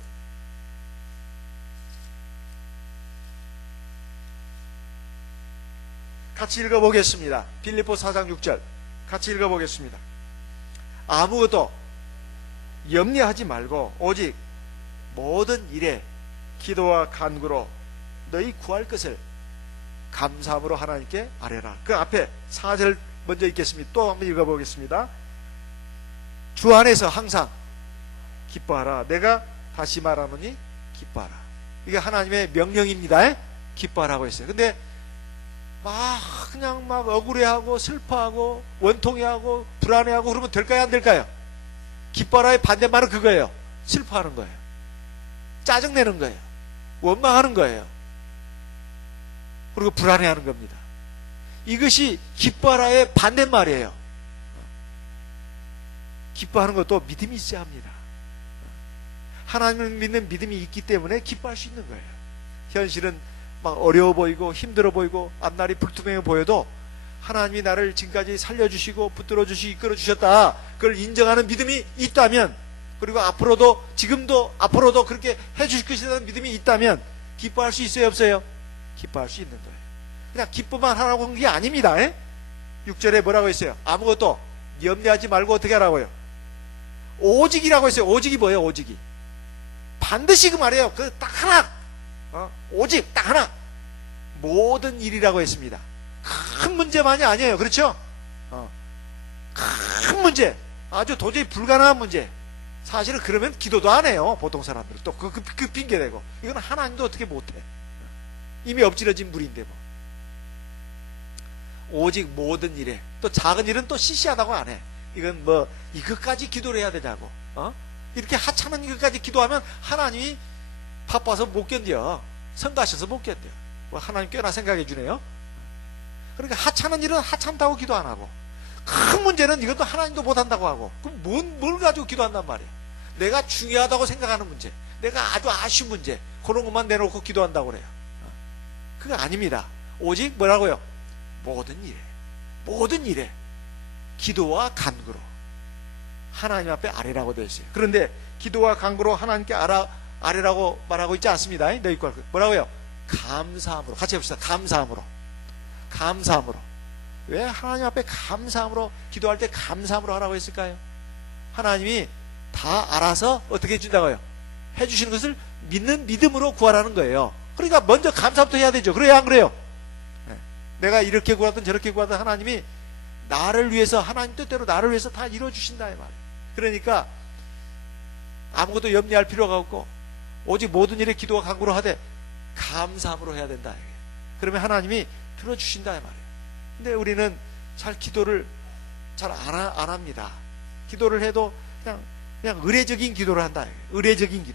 같이 읽어보겠습니다. 빌립보 4장 6절 같이 읽어보겠습니다. 아무것도 염려하지 말고 오직 모든 일에 기도와 간구로 너희 구할 것을 감사함으로 하나님께 아뢰라. 그 앞에 4절 먼저 읽겠습니다. 또 한번 읽어보겠습니다. 주 안에서 항상 기뻐하라. 내가 다시 말하노니 기뻐하라. 이게 하나님의 명령입니다. 기뻐하라고 했어요. 근데 그냥 억울해하고 슬퍼하고 원통해하고 불안해하고 그러면 될까요, 안 될까요? 기뻐하라의 반대말은 그거예요. 슬퍼하는 거예요. 짜증내는 거예요. 원망하는 거예요. 그리고 불안해하는 겁니다. 이것이 기뻐하라의 반대말이에요. 기뻐하는 것도 믿음이 있어야 합니다. 하나님을 믿는 믿음이 있기 때문에 기뻐할 수 있는 거예요. 현실은 어려워 보이고 힘들어 보이고 앞날이 불투명해 보여도 하나님이 나를 지금까지 살려주시고 붙들어 주시고 이끌어 주셨다, 그걸 인정하는 믿음이 있다면, 그리고 앞으로도 지금도 앞으로도 그렇게 해주실 것이라는 믿음이 있다면 기뻐할 수 있어요, 없어요? 기뻐할 수 있는 거예요. 그냥 기뻐만 하라고 한 게 아닙니다. 6절에 뭐라고 했어요? 아무것도 염려하지 말고 어떻게 하라고요? 오직이라고 했어요. 오직이 뭐예요? 오직이 반드시 그 말이에요. 그 딱 하나, 오직 딱 하나, 모든 일이라고 했습니다. 큰 문제만이 아니에요. 그렇죠? 큰 문제, 아주 도저히 불가능한 문제, 사실은 그러면 기도도 안 해요. 보통 사람들은 또 그 핑계대고, 이건 하나님도 어떻게 못해. 이미 엎질러진 물인데 뭐. 오직 모든 일에, 또 작은 일은 또 시시하다고 안 해. 이건 이것까지 기도를 해야 되냐고. 이렇게 하찮은 이것까지 기도하면 하나님이 바빠서 못 견뎌. 성가셔서 못 견뎌. 하나님 꽤나 생각해 주네요. 그러니까 하찮은 일은 하찮다고 기도 안 하고, 큰 문제는 이것도 하나님도 못 한다고 하고, 그럼 뭘 가지고 기도한단 말이야? 내가 중요하다고 생각하는 문제, 내가 아주 아쉬운 문제, 그런 것만 내놓고 기도한다고 그래요. 그거 아닙니다. 오직 뭐라고요? 모든 일에 기도와 간구로 하나님 앞에 아뢰라고 되어 있어요. 그런데 기도와 간구로 하나님께 아뢰라고 말하고 있지 않습니다. 너희 걸 뭐라고요? 감사함으로. 같이 해봅시다. 감사함으로. 왜 하나님 앞에 감사함으로 기도할 때 감사함으로 하라고 했을까요? 하나님이 다 알아서 어떻게 해준다고요? 해주시는 것을 믿는 믿음으로 구하라는 거예요. 그러니까 먼저 감사부터 해야 되죠. 그래요, 안 그래요? 내가 이렇게 구하든 저렇게 구하든 하나님이 나를 위해서, 하나님 뜻대로 나를 위해서 다 이루어주신다 이 말이에요. 그러니까 아무것도 염려할 필요가 없고 오직 모든 일에 기도와 간구로 하되 감사함으로 해야 된다. 그러면 하나님이 들어주신다 이 말이에요. 근데 우리는 기도를 잘 안 합니다. 기도를 해도 그냥 의례적인 기도를 한다. 의례적인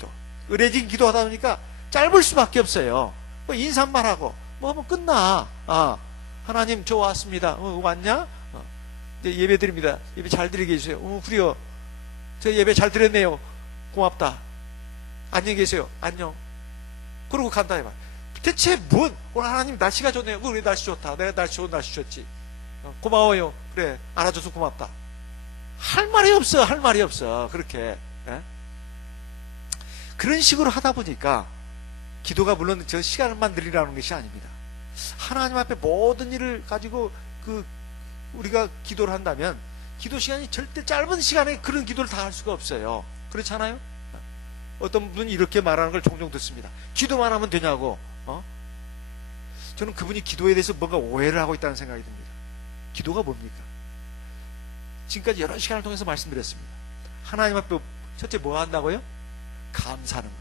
기도 하다 보니까 짧을 수밖에 없어요. 인사만 하고 하면 끝나. 하나님 저 왔습니다. 왔냐? 이제 예배 드립니다. 예배 잘 드리게 해주세요. 그래요. 저 예배 잘 드렸네요. 고맙다. 안녕히 계세요. 안녕. 그러고 간다. 대체 오늘 하나님 날씨가 좋네요. 그래, 날씨 좋다. 내가 좋은 날씨 줬지. 고마워요. 그래, 알아줘서 고맙다. 할 말이 없어. 그렇게. 그런 식으로 하다 보니까 기도가 물론 저 시간만 늘리라는 것이 아닙니다. 하나님 앞에 모든 일을 가지고 우리가 기도를 한다면 기도 시간이 절대 짧은 시간에 그런 기도를 다 할 수가 없어요. 그렇잖아요? 어떤 분이 이렇게 말하는 걸 종종 듣습니다. 기도만 하면 되냐고. 저는 그분이 기도에 대해서 뭔가 오해를 하고 있다는 생각이 듭니다. 기도가 뭡니까? 지금까지 여러 시간을 통해서 말씀드렸습니다. 하나님 앞에 첫째 뭐 한다고요? 감사하는 거.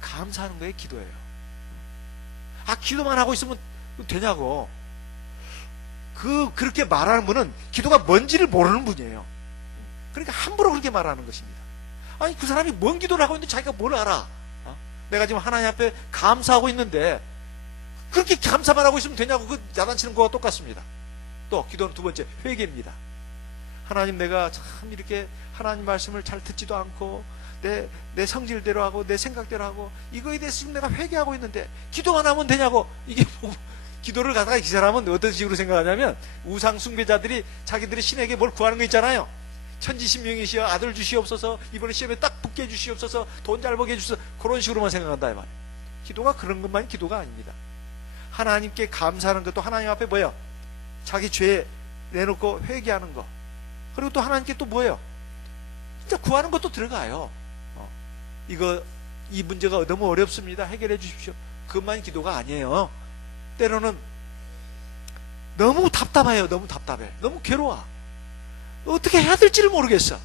감사하는 거에 기도예요. 기도만 하고 있으면 되냐고. 그렇게 말하는 분은 기도가 뭔지를 모르는 분이에요. 그러니까 함부로 그렇게 말하는 것입니다. 아니, 그 사람이 뭔 기도를 하고 있는데 자기가 뭘 알아? 내가 지금 하나님 앞에 감사하고 있는데 그렇게 감사만 하고 있으면 되냐고. 그 야단치는 거와 똑같습니다. 또 기도는 두 번째, 회개입니다. 하나님, 내가 참 이렇게 하나님 말씀을 잘 듣지도 않고 내 성질대로 하고 내 생각대로 하고 이거에 대해서 지금 내가 회개하고 있는데 기도만 하면 되냐고. 이게 기도를 가다가 이 사람은 어떤 식으로 생각하냐면, 우상 숭배자들이 자기들이 신에게 뭘 구하는 거 있잖아요. 천지신명이시여 아들 주시옵소서, 이번에 시험에 딱 붙게 해주시옵소서, 돈 잘 벌게 해주소서, 그런 식으로만 생각한다 이 말이에요. 기도가 그런 것만이 기도가 아닙니다. 하나님께 감사하는 것도 하나님 앞에 뭐예요? 자기 죄 내놓고 회개하는 거. 그리고 또 하나님께 또 뭐예요? 진짜 구하는 것도 들어가요. 이 문제가 너무 어렵습니다. 해결해 주십시오. 그것만이 기도가 아니에요. 때로는 너무 답답해요. 너무 답답해. 너무 괴로워. 어떻게 해야 될지를 모르겠어.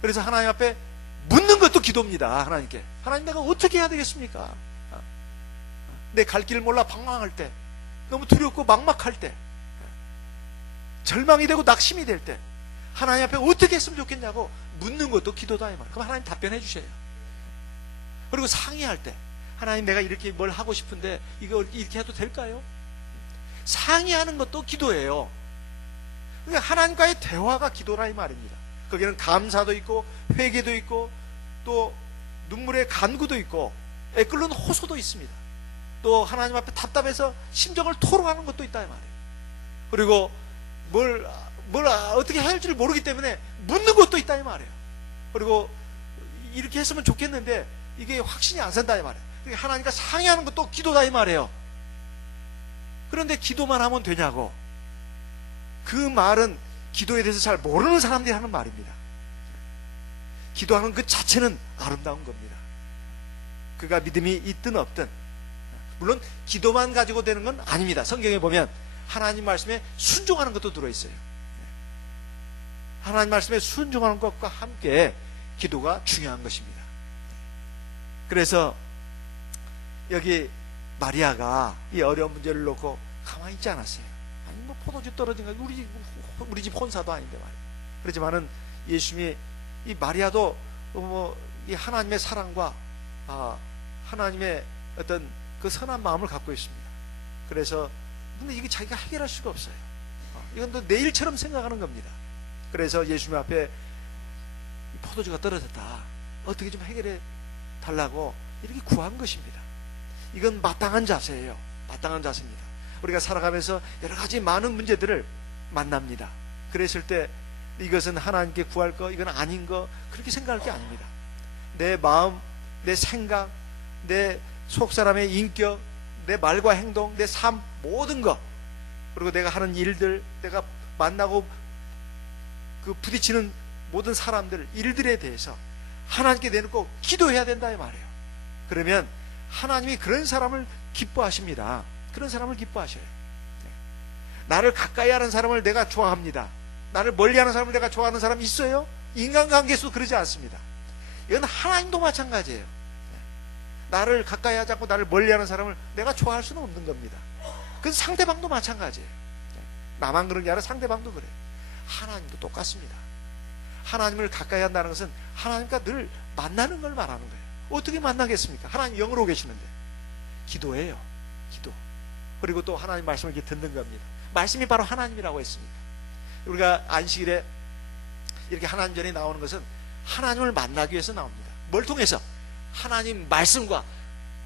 그래서 하나님 앞에 묻는 것도 기도입니다. 하나님께. 하나님, 내가 어떻게 해야 되겠습니까? 내 갈 길을 몰라 방황할 때, 너무 두렵고 막막할 때, 절망이 되고 낙심이 될 때, 하나님 앞에 어떻게 했으면 좋겠냐고 묻는 것도 기도다, 이 말. 그럼 하나님 답변해 주셔요. 그리고 상의할 때, 하나님, 내가 이렇게 뭘 하고 싶은데 이거 이렇게 해도 될까요? 상의하는 것도 기도예요. 그러니까 하나님과의 대화가 기도라, 이 말입니다. 거기는 감사도 있고 회개도 있고 또 눈물의 간구도 있고 애끓는 호소도 있습니다. 또 하나님 앞에 답답해서 심정을 토로하는 것도 있다, 이 말이에요. 그리고 뭘 어떻게 해야 할지를 모르기 때문에 묻는 것도 있다, 이 말이에요. 그리고 이렇게 했으면 좋겠는데 이게 확신이 안 산다, 이 말이에요. 하나님과 상의하는 것도 기도다, 이 말이에요. 그런데 기도만 하면 되냐고. 그 말은 기도에 대해서 잘 모르는 사람들이 하는 말입니다. 기도하는 그 자체는 아름다운 겁니다. 그가 믿음이 있든 없든. 물론 기도만 가지고 되는 건 아닙니다. 성경에 보면 하나님 말씀에 순종하는 것도 들어있어요. 하나님 말씀에 순종하는 것과 함께 기도가 중요한 것입니다. 그래서 여기 마리아가 이 어려운 문제를 놓고 가만히 있지 않았어요. 아니, 뭐 포도주 떨어진 거 우리 집 혼사도 아닌데 말이에요. 그렇지만은 예수님이 이 마리아도 이 하나님의 사랑과 하나님의 어떤 그 선한 마음을 갖고 있습니다. 그래서 근데 이게 자기가 해결할 수가 없어요. 이건 또 내일처럼 생각하는 겁니다. 그래서 예수님 앞에 포도주가 떨어졌다, 어떻게 좀 해결해 달라고 이렇게 구한 것입니다. 이건 마땅한 자세예요. 마땅한 자세입니다. 우리가 살아가면서 여러 가지 많은 문제들을 만납니다. 그랬을 때 이것은 하나님께 구할 거, 이건 아닌 거, 그렇게 생각할 게 아닙니다. 내 마음, 내 생각, 내 속사람의 인격, 내 말과 행동, 내 삶, 모든 것, 그리고 내가 하는 일들, 내가 만나고 그 부딪히는 모든 사람들, 일들에 대해서 하나님께 내놓고 기도해야 된다, 이 말이에요. 그러면 하나님이 그런 사람을 기뻐하십니다. 그런 사람을 기뻐하셔요. 나를 가까이 하는 사람을 내가 좋아합니다. 나를 멀리 하는 사람을 내가 좋아하는 사람이 있어요? 인간관계에서도 그러지 않습니다. 이건 하나님도 마찬가지예요. 나를 가까이 하지 않고 나를 멀리 하는 사람을 내가 좋아할 수는 없는 겁니다. 그건 상대방도 마찬가지예요. 나만 그런 게 아니라 상대방도 그래요. 하나님도 똑같습니다. 하나님을 가까이 한다는 것은 하나님과 늘 만나는 걸 말하는 거예요. 어떻게 만나겠습니까? 하나님 영으로 계시는데. 기도예요. 기도. 그리고 또 하나님 말씀을 이렇게 듣는 겁니다. 말씀이 바로 하나님이라고 했습니다. 우리가 안식일에 이렇게 하나님 전에 나오는 것은 하나님을 만나기 위해서 나옵니다. 뭘 통해서? 하나님 말씀과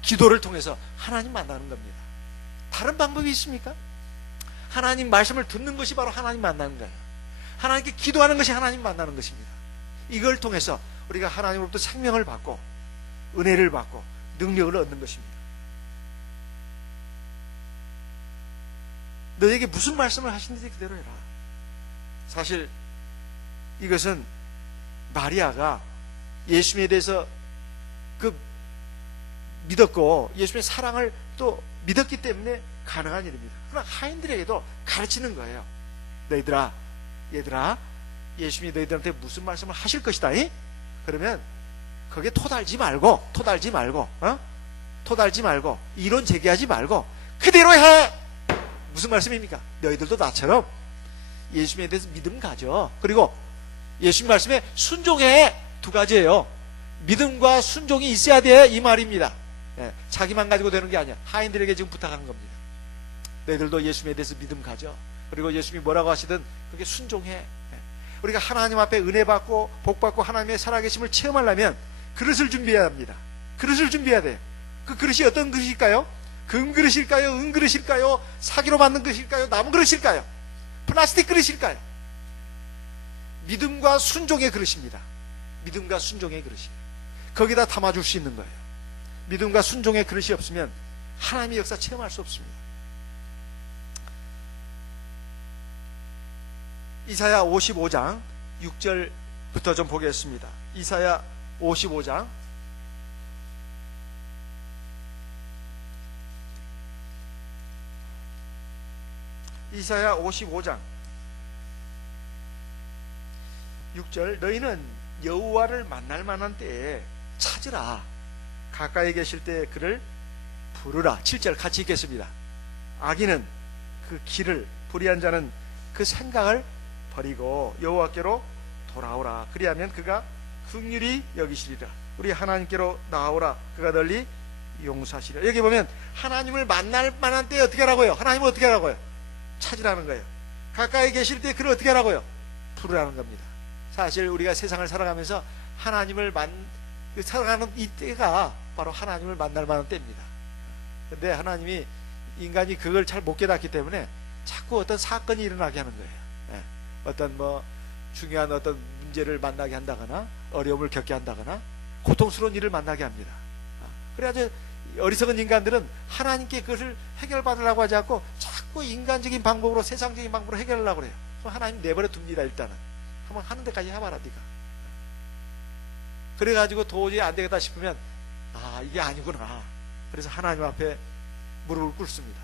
기도를 통해서 하나님 만나는 겁니다. 다른 방법이 있습니까? 하나님 말씀을 듣는 것이 바로 하나님 만나는 거예요. 하나님께 기도하는 것이 하나님 만나는 것입니다. 이걸 통해서 우리가 하나님으로부터 생명을 받고 은혜를 받고 능력을 얻는 것입니다. 너에게 무슨 말씀을 하시는지 그대로 해라. 사실 이것은 마리아가 예수님에 대해서 믿었고 예수님의 사랑을 또 믿었기 때문에 가능한 일입니다. 그러나 하인들에게도 가르치는 거예요. 너희들아, 얘들아, 예수님이 너희들한테 무슨 말씀을 하실 것이다. 그러면 거기에 토달지 말고 이론 제기하지 말고 그대로 해. 무슨 말씀입니까? 너희들도 나처럼 예수님에 대해서 믿음 가져. 그리고 예수님 말씀에 순종해. 두 가지예요. 믿음과 순종이 있어야 돼, 이 말입니다. 자기만 가지고 되는 게 아니야. 하인들에게 지금 부탁하는 겁니다. 너희들도 예수님에 대해서 믿음 가져. 그리고 예수님이 뭐라고 하시든 그게 순종해. 우리가 하나님 앞에 은혜 받고 복 받고 하나님의 살아계심을 체험하려면 그릇을 준비해야 합니다. 그릇을 준비해야 돼요. 그 그릇이 어떤 그릇일까요? 금그릇일까요? 은그릇일까요? 사기로 만든 그릇일까요? 나무 그릇일까요? 플라스틱 그릇일까요? 믿음과 순종의 그릇입니다. 믿음과 순종의 그릇이 거기다 담아줄 수 있는 거예요. 믿음과 순종의 그릇이 없으면 하나님의 역사 체험할 수 없습니다. 이사야 55장 6절 부터 좀 보겠습니다. 이사야 55장 이사야 55장 6절 너희는 여호와를 만날 만한 때에 찾으라 가까이 계실 때 그를 부르라. 7절 같이 읽겠습니다. 악인은 그 길을 불의한 자는 그 생각을 버리고 여호와께로 돌아오라. 그리하면 그가 긍휼히 여기시리라. 우리 하나님께로 나오라. 그가 널리 용서하시리라. 여기 보면 하나님을 만날 만한 때에 어떻게 하라고요? 하나님을 어떻게 하라고요? 찾으라는 거예요. 가까이 계실 때 그를 어떻게 하라고요? 부르라는 겁니다. 사실 우리가 세상을 살아가면서 하나님을 살아가는 이 때가 바로 하나님을 만날 만한 때입니다. 근데 하나님이 인간이 그걸 잘 못 깨닫기 때문에 자꾸 어떤 사건이 일어나게 하는 거예요. 예. 어떤 중요한 어떤 문제를 만나게 한다거나 어려움을 겪게 한다거나 고통스러운 일을 만나게 합니다. 그래가지고 어리석은 인간들은 하나님께 그것을 해결받으려고 하지 않고 자꾸 인간적인 방법으로 세상적인 방법으로 해결하려고 그래요. 그럼 하나님 내버려 둡니다. 일단은 한번 하는 데까지 해봐라 네가. 그래가지고 도저히 안 되겠다 싶으면 이게 아니구나. 그래서 하나님 앞에 무릎을 꿇습니다.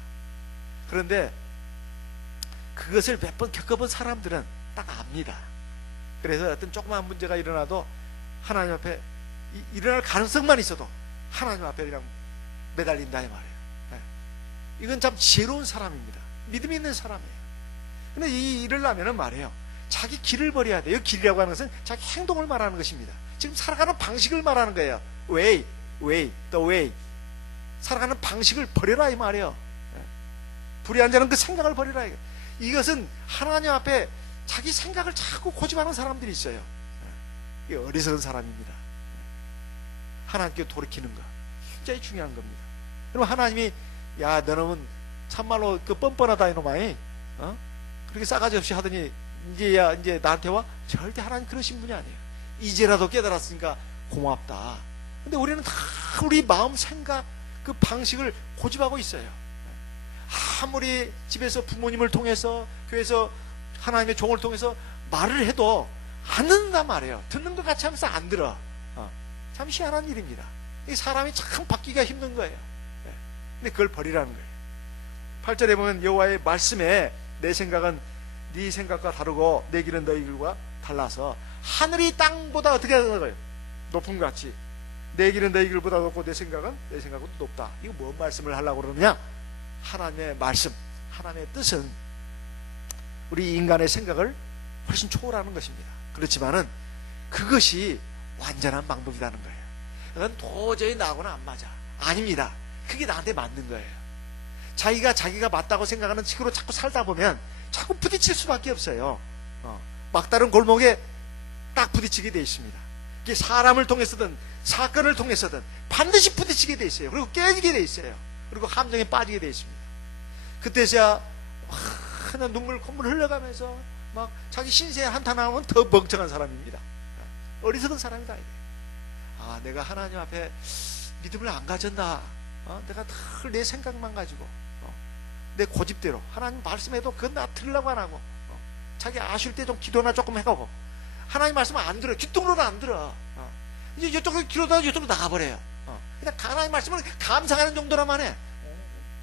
그런데 그것을 몇 번 겪어본 사람들은 딱 압니다. 그래서 어떤 조그만 문제가 일어나도 하나님 앞에 일어날 가능성만 있어도 하나님 앞에 그냥 매달린다 이 말이에요. 이건 참 지혜로운 사람입니다. 믿음이 있는 사람이에요. 근데 이 이러려면은 말이에요. 자기 길을 버려야 돼요. 길이라고 하는 것은 자기 행동을 말하는 것입니다. 지금 살아가는 방식을 말하는 거예요. the way. 살아가는 방식을 버려라 이 말이에요. 불의한 자는 그 생각을 버려라. 이것은 하나님 앞에 자기 생각을 자꾸 고집하는 사람들이 있어요. 이게 어리석은 사람입니다. 하나님께 돌이키는 거 굉장히 중요한 겁니다. 그럼 하나님이 야 너는 참말로 그 뻔뻔하다 이놈아이 그렇게 싸가지 없이 하더니 이제 나한테 와? 절대 하나님 그러신 분이 아니에요. 이제라도 깨달았으니까 고맙다. 근데 우리는 다 우리 마음 생각 그 방식을 고집하고 있어요. 아무리 집에서 부모님을 통해서 교회에서 하나님의 종을 통해서 말을 해도 안 듣는단 말이에요. 듣는 것 같이 하면서 안 들어. 참 희한한 일입니다. 이 사람이 참 바뀌기가 힘든 거예요. 근데 그걸 버리라는 거예요. 8절에 보면 여호와의 말씀에 내 생각은 네 생각과 다르고 내 길은 너희 길과 달라서 하늘이 땅보다 어떻게 하는 거예요? 높은 것 같이 내 길은 너희 길보다 높고 내 생각은 내 생각보다 높다. 이거 뭔 말씀을 하려고 그러느냐? 하나님의 말씀, 하나님의 뜻은 우리 인간의 생각을 훨씬 초월하는 것입니다. 그렇지만은 그것이 완전한 방법이라는 거예요. 그건 도저히 나하고는 안 맞아. 아닙니다. 그게 나한테 맞는 거예요. 자기가 맞다고 생각하는 식으로 자꾸 살다 보면 자꾸 부딪힐 수밖에 없어요. 막다른 골목에 딱 부딪히게 돼 있습니다. 이게 사람을 통해서든 사건을 통해서든 반드시 부딪히게 돼 있어요. 그리고 깨지게 돼 있어요. 그리고 함정에 빠지게 돼 있습니다. 그때서야 그냥 눈물 콧물 흘러가면서 막 자기 신세에 한탄하면 더 멍청한 사람입니다. 어리석은 사람이다. 내가 하나님 앞에 믿음을 안 가졌나? 내가 늘 내 생각만 가지고 내 고집대로 하나님 말씀해도 그건 나 들으려고 안 하고 자기 아쉬울 때 좀 기도나 조금 해가고 하나님 말씀은 안 들어요. 귓등으로는 안 들어. 이제 이쪽으로 기도하다 이쪽으로 나가버려요. 그냥 하나님 말씀을 감상하는 정도라만 해.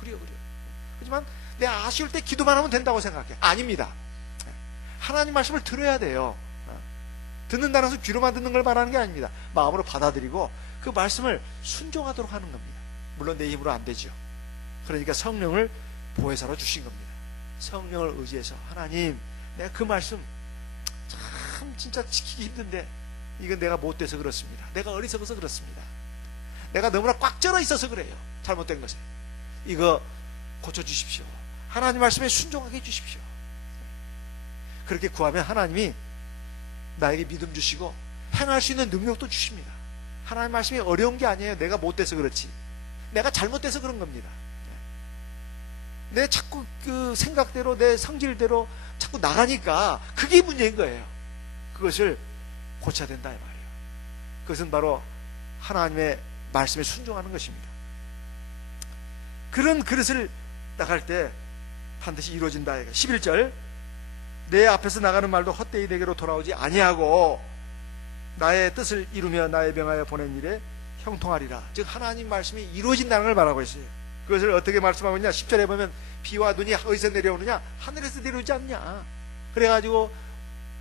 그래요. 하지만 내 아쉬울 때 기도만 하면 된다고 생각해. 아닙니다. 하나님 말씀을 들어야 돼요. 듣는다는 것은 귀로만 듣는 걸 말하는 게 아닙니다. 마음으로 받아들이고 그 말씀을 순종하도록 하는 겁니다. 물론 내 힘으로 안 되죠. 그러니까 성령을 보혜사로 주신 겁니다. 성령을 의지해서 하나님 내가 그 말씀 참 진짜 지키기 힘든데 이건 내가 못돼서 그렇습니다. 내가 어리석어서 그렇습니다. 내가 너무나 꽉 쩔어 있어서 그래요. 잘못된 것에 이거 고쳐주십시오. 하나님 말씀에 순종하게 해주십시오. 그렇게 구하면 하나님이 나에게 믿음 주시고 행할 수 있는 능력도 주십니다. 하나님 말씀이 어려운 게 아니에요. 내가 못돼서 그렇지. 내가 잘못돼서 그런 겁니다. 내 자꾸 그 생각대로 내 성질대로 자꾸 나가니까 그게 문제인 거예요. 그것을 고쳐야 된다 이 말이에요. 그것은 바로 하나님의 말씀에 순종하는 것입니다. 그런 그릇을 나갈 때 반드시 이루어진다. 11절 내 앞에서 나가는 말도 헛되이 내게로 돌아오지 아니하고 나의 뜻을 이루며 나의 명하여 보낸 일에 형통하리라. 즉 하나님 말씀이 이루어진다는 걸 말하고 있어요. 그것을 어떻게 말씀하고 있냐? 10절에 보면 비와 눈이 어디서 내려오느냐? 하늘에서 내려오지 않냐? 그래가지고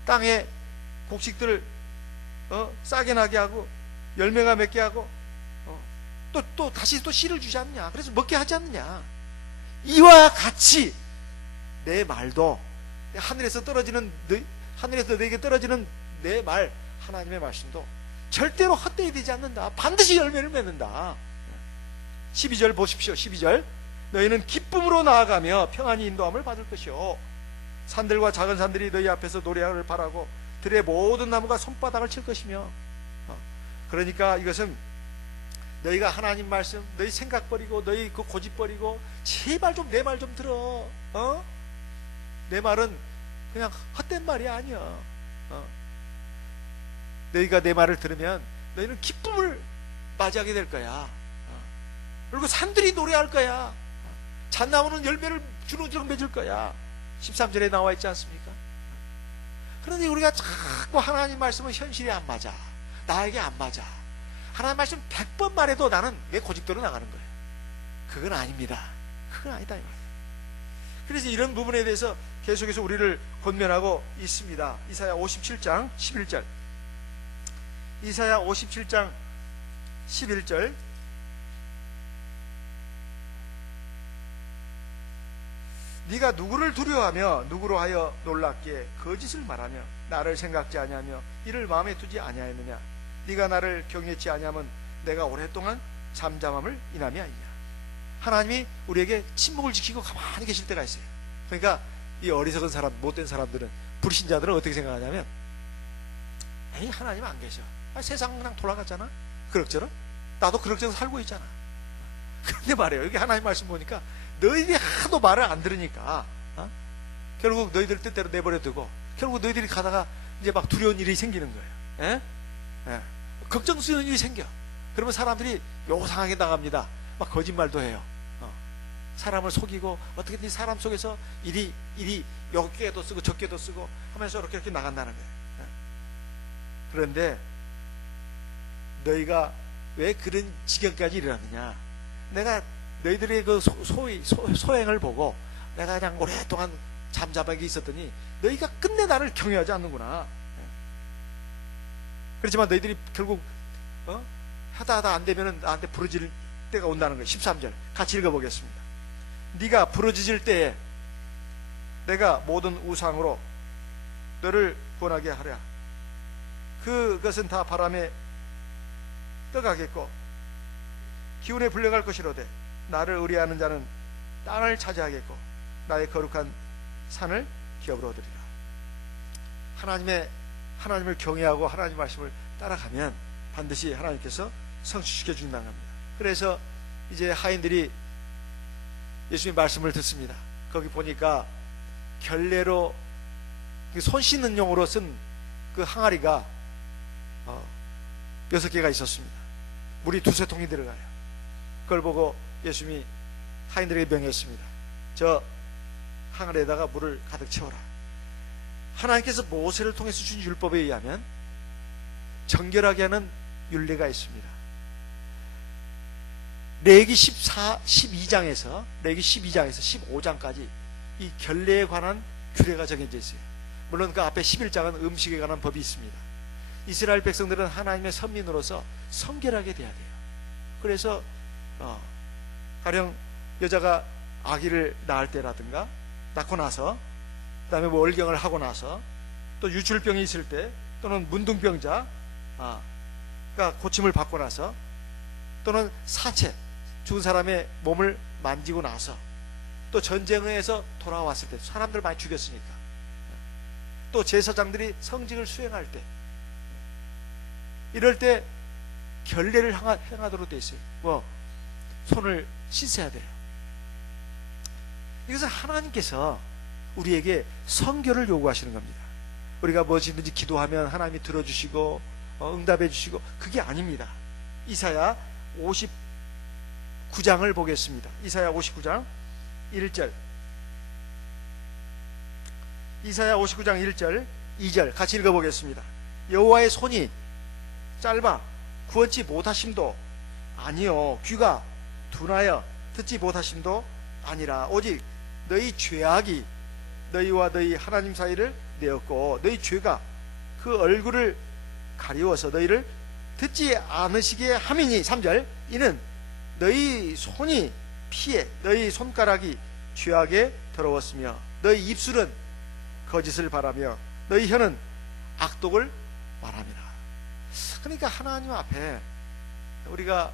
땅에 곡식들을 싸게 나게 하고 열매가 맺게 하고 또 다시 또 씨를 주지 않냐? 그래서 먹게 하지 않느냐? 이와 같이 내 말도 하늘에서 너에게 떨어지는 내 말, 하나님의 말씀도 절대로 헛되이 되지 않는다. 반드시 열매를 맺는다. 12절 보십시오. 12절 너희는 기쁨으로 나아가며 평안히 인도함을 받을 것이요 산들과 작은 산들이 너희 앞에서 노래를 바라고 들의 모든 나무가 손바닥을 칠 것이며. 그러니까 이것은 너희가 하나님 말씀, 너희 생각 버리고 너희 그 고집 버리고 제발 좀 내 말 좀 들어. 내 말은 그냥 헛된 말이 아니야. 너희가 내 말을 들으면 너희는 기쁨을 맞이하게 될 거야. 그리고 산들이 노래할 거야. 잣나무는 열매를 주렁주렁 맺을 거야. 13절에 나와 있지 않습니까? 그런데 우리가 자꾸 하나님 말씀은 현실이 안 맞아. 나에게 안 맞아. 하나님 말씀 100번 말해도 나는 내 고집대로 나가는 거예요. 그건 아닙니다. 그건 아니다. 그래서 이런 부분에 대해서 계속해서 우리를 권면하고 있습니다. 이사야 57장 11절. 이사야 57장 11절. 네가 누구를 두려워하며 누구로 하여 놀랍게 거짓을 말하며 나를 생각지 아니하며 이를 마음에 두지 아니하였느냐? 네가 나를 경외치 아니하면 내가 오랫동안 잠잠함을 인함이 아니냐? 하나님이 우리에게 침묵을 지키고 가만히 계실 때가 있어요. 그러니까 이 어리석은 사람, 못된 사람들은, 불신자들은 어떻게 생각하냐면, 에이, 하나님 안 계셔. 세상 그냥 돌아갔잖아. 그럭저럭 나도 그럭저럭 살고 있잖아. 그런데 말이에요, 여기 하나님 말씀 보니까 너희들이 하도 말을 안 들으니까 결국 너희들 뜻대로 내버려 두고 결국 너희들이 가다가 이제 막 두려운 일이 생기는 거예요. 걱정스러운 일이 생겨. 그러면 사람들이 요상하게 나갑니다. 막 거짓말도 해요. 사람을 속이고 어떻게든 사람 속에서 이리 여기에도 쓰고 저기에도 쓰고 하면서 이렇게 나간다는 거예요. 그런데 너희가 왜 그런 지경까지 이르렀느냐? 내가 너희들의 그 소행을 보고 내가 그냥 오랫동안 잠잠하게 있었더니 너희가 끝내 나를 경외하지 않는구나. 그렇지만 너희들이 결국 하다 안 되면은 나한테 부러질 때가 온다는 거예요. 13절 같이 읽어보겠습니다. 네가 부러지질 때에 내가 모든 우상으로 너를 권하게 하랴. 그것은 다 바람에 떠가겠고 기운에 불려갈 것이로되 나를 의뢰하는 자는 땅을 차지하겠고 나의 거룩한 산을 기업으로 얻으리라. 하나님을 경외하고 하나님 말씀을 따라가면 반드시 하나님께서 성취시켜 준다는 겁니다. 그래서 이제 하인들이 예수님 말씀을 듣습니다. 거기 보니까 결례로 손 씻는 용으로 쓴 그 항아리가 6개가 있었습니다. 물이 2-3통이 들어가요. 그걸 보고 예수님이 하인들에게 명했습니다. 저 항아리에다가 물을 가득 채워라. 하나님께서 모세를 통해서 준 율법에 의하면 정결하게 하는 율례가 있습니다. 레위기 12장에서 15장까지 이 결례에 관한 규례가 정해져 있어요. 물론 그 앞에 11장은 음식에 관한 법이 있습니다. 이스라엘 백성들은 하나님의 선민으로서 성결하게 돼야 돼요. 그래서 가령 여자가 아기를 낳을 때라든가 낳고 나서 그 다음에 월경을 하고 나서 또 유출병이 있을 때 또는 문둥병자가 고침을 받고 나서 또는 사체 죽은 사람의 몸을 만지고 나서 또 전쟁에서 돌아왔을 때 사람들 많이 죽였으니까 또 제사장들이 성직을 수행할 때 이럴 때 결례를 행하도록 되어 있어요. 손을 씻어야 돼요. 이것은 하나님께서 우리에게 성결을 요구하시는 겁니다. 우리가 무엇이든지 기도하면 하나님이 들어주시고 응답해 주시고 그게 아닙니다. 이사야 59장을 보겠습니다. 이사야 59장 1절. 이사야 59장 1절 2절 같이 읽어보겠습니다. 여호와의 손이 짧아 구었지 못하심도 아니요 귀가 둔하여 듣지 못하심도 아니라 오직 너희 죄악이 너희와 너희 하나님 사이를 내었고 너희 죄가 그 얼굴을 가리워서 너희를 듣지 않으시게 함이니 3절 이는 너희 손이 피해 너희 손가락이 죄악에 더러웠으며 너희 입술은 거짓을 바라며 너희 혀는 악독을 말함이라. 그러니까 하나님 앞에 우리가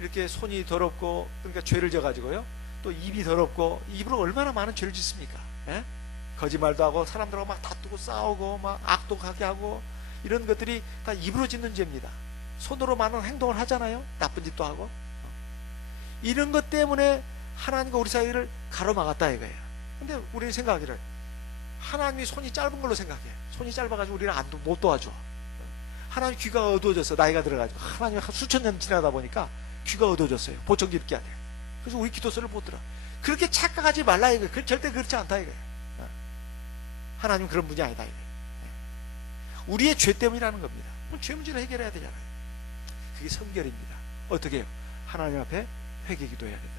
이렇게 손이 더럽고 그러니까 죄를 져가지고요 또 입이 더럽고 입으로 얼마나 많은 죄를 짓습니까? 예? 거짓말도 하고 사람들하고 막 다투고 싸우고 막 악독하게 하고 이런 것들이 다 입으로 짓는 죄입니다. 손으로 많은 행동을 하잖아요. 나쁜 짓도 하고. 이런 것 때문에 하나님과 우리 사이를 가로막았다 이거예요. 근데 우리는 생각하기를 하나님이 손이 짧은 걸로 생각해. 손이 짧아가지고 우리는 못 도와줘. 하나님 귀가 어두워졌어. 나이가 들어가지고 하나님 수천 년 지나다 보니까 귀가 어두워졌어요. 보청기 입게 하네. 그래서 우리 기도서를 못 들어. 그렇게 착각하지 말라 이거예요. 절대 그렇지 않다 이거예요. 하나님 그런 분이 아니다 이거예요. 우리의 죄 때문이라는 겁니다. 죄 문제를 해결해야 되잖아요. 그게 성결입니다. 어떻게 해요? 하나님 앞에 회개 기도해야 된다.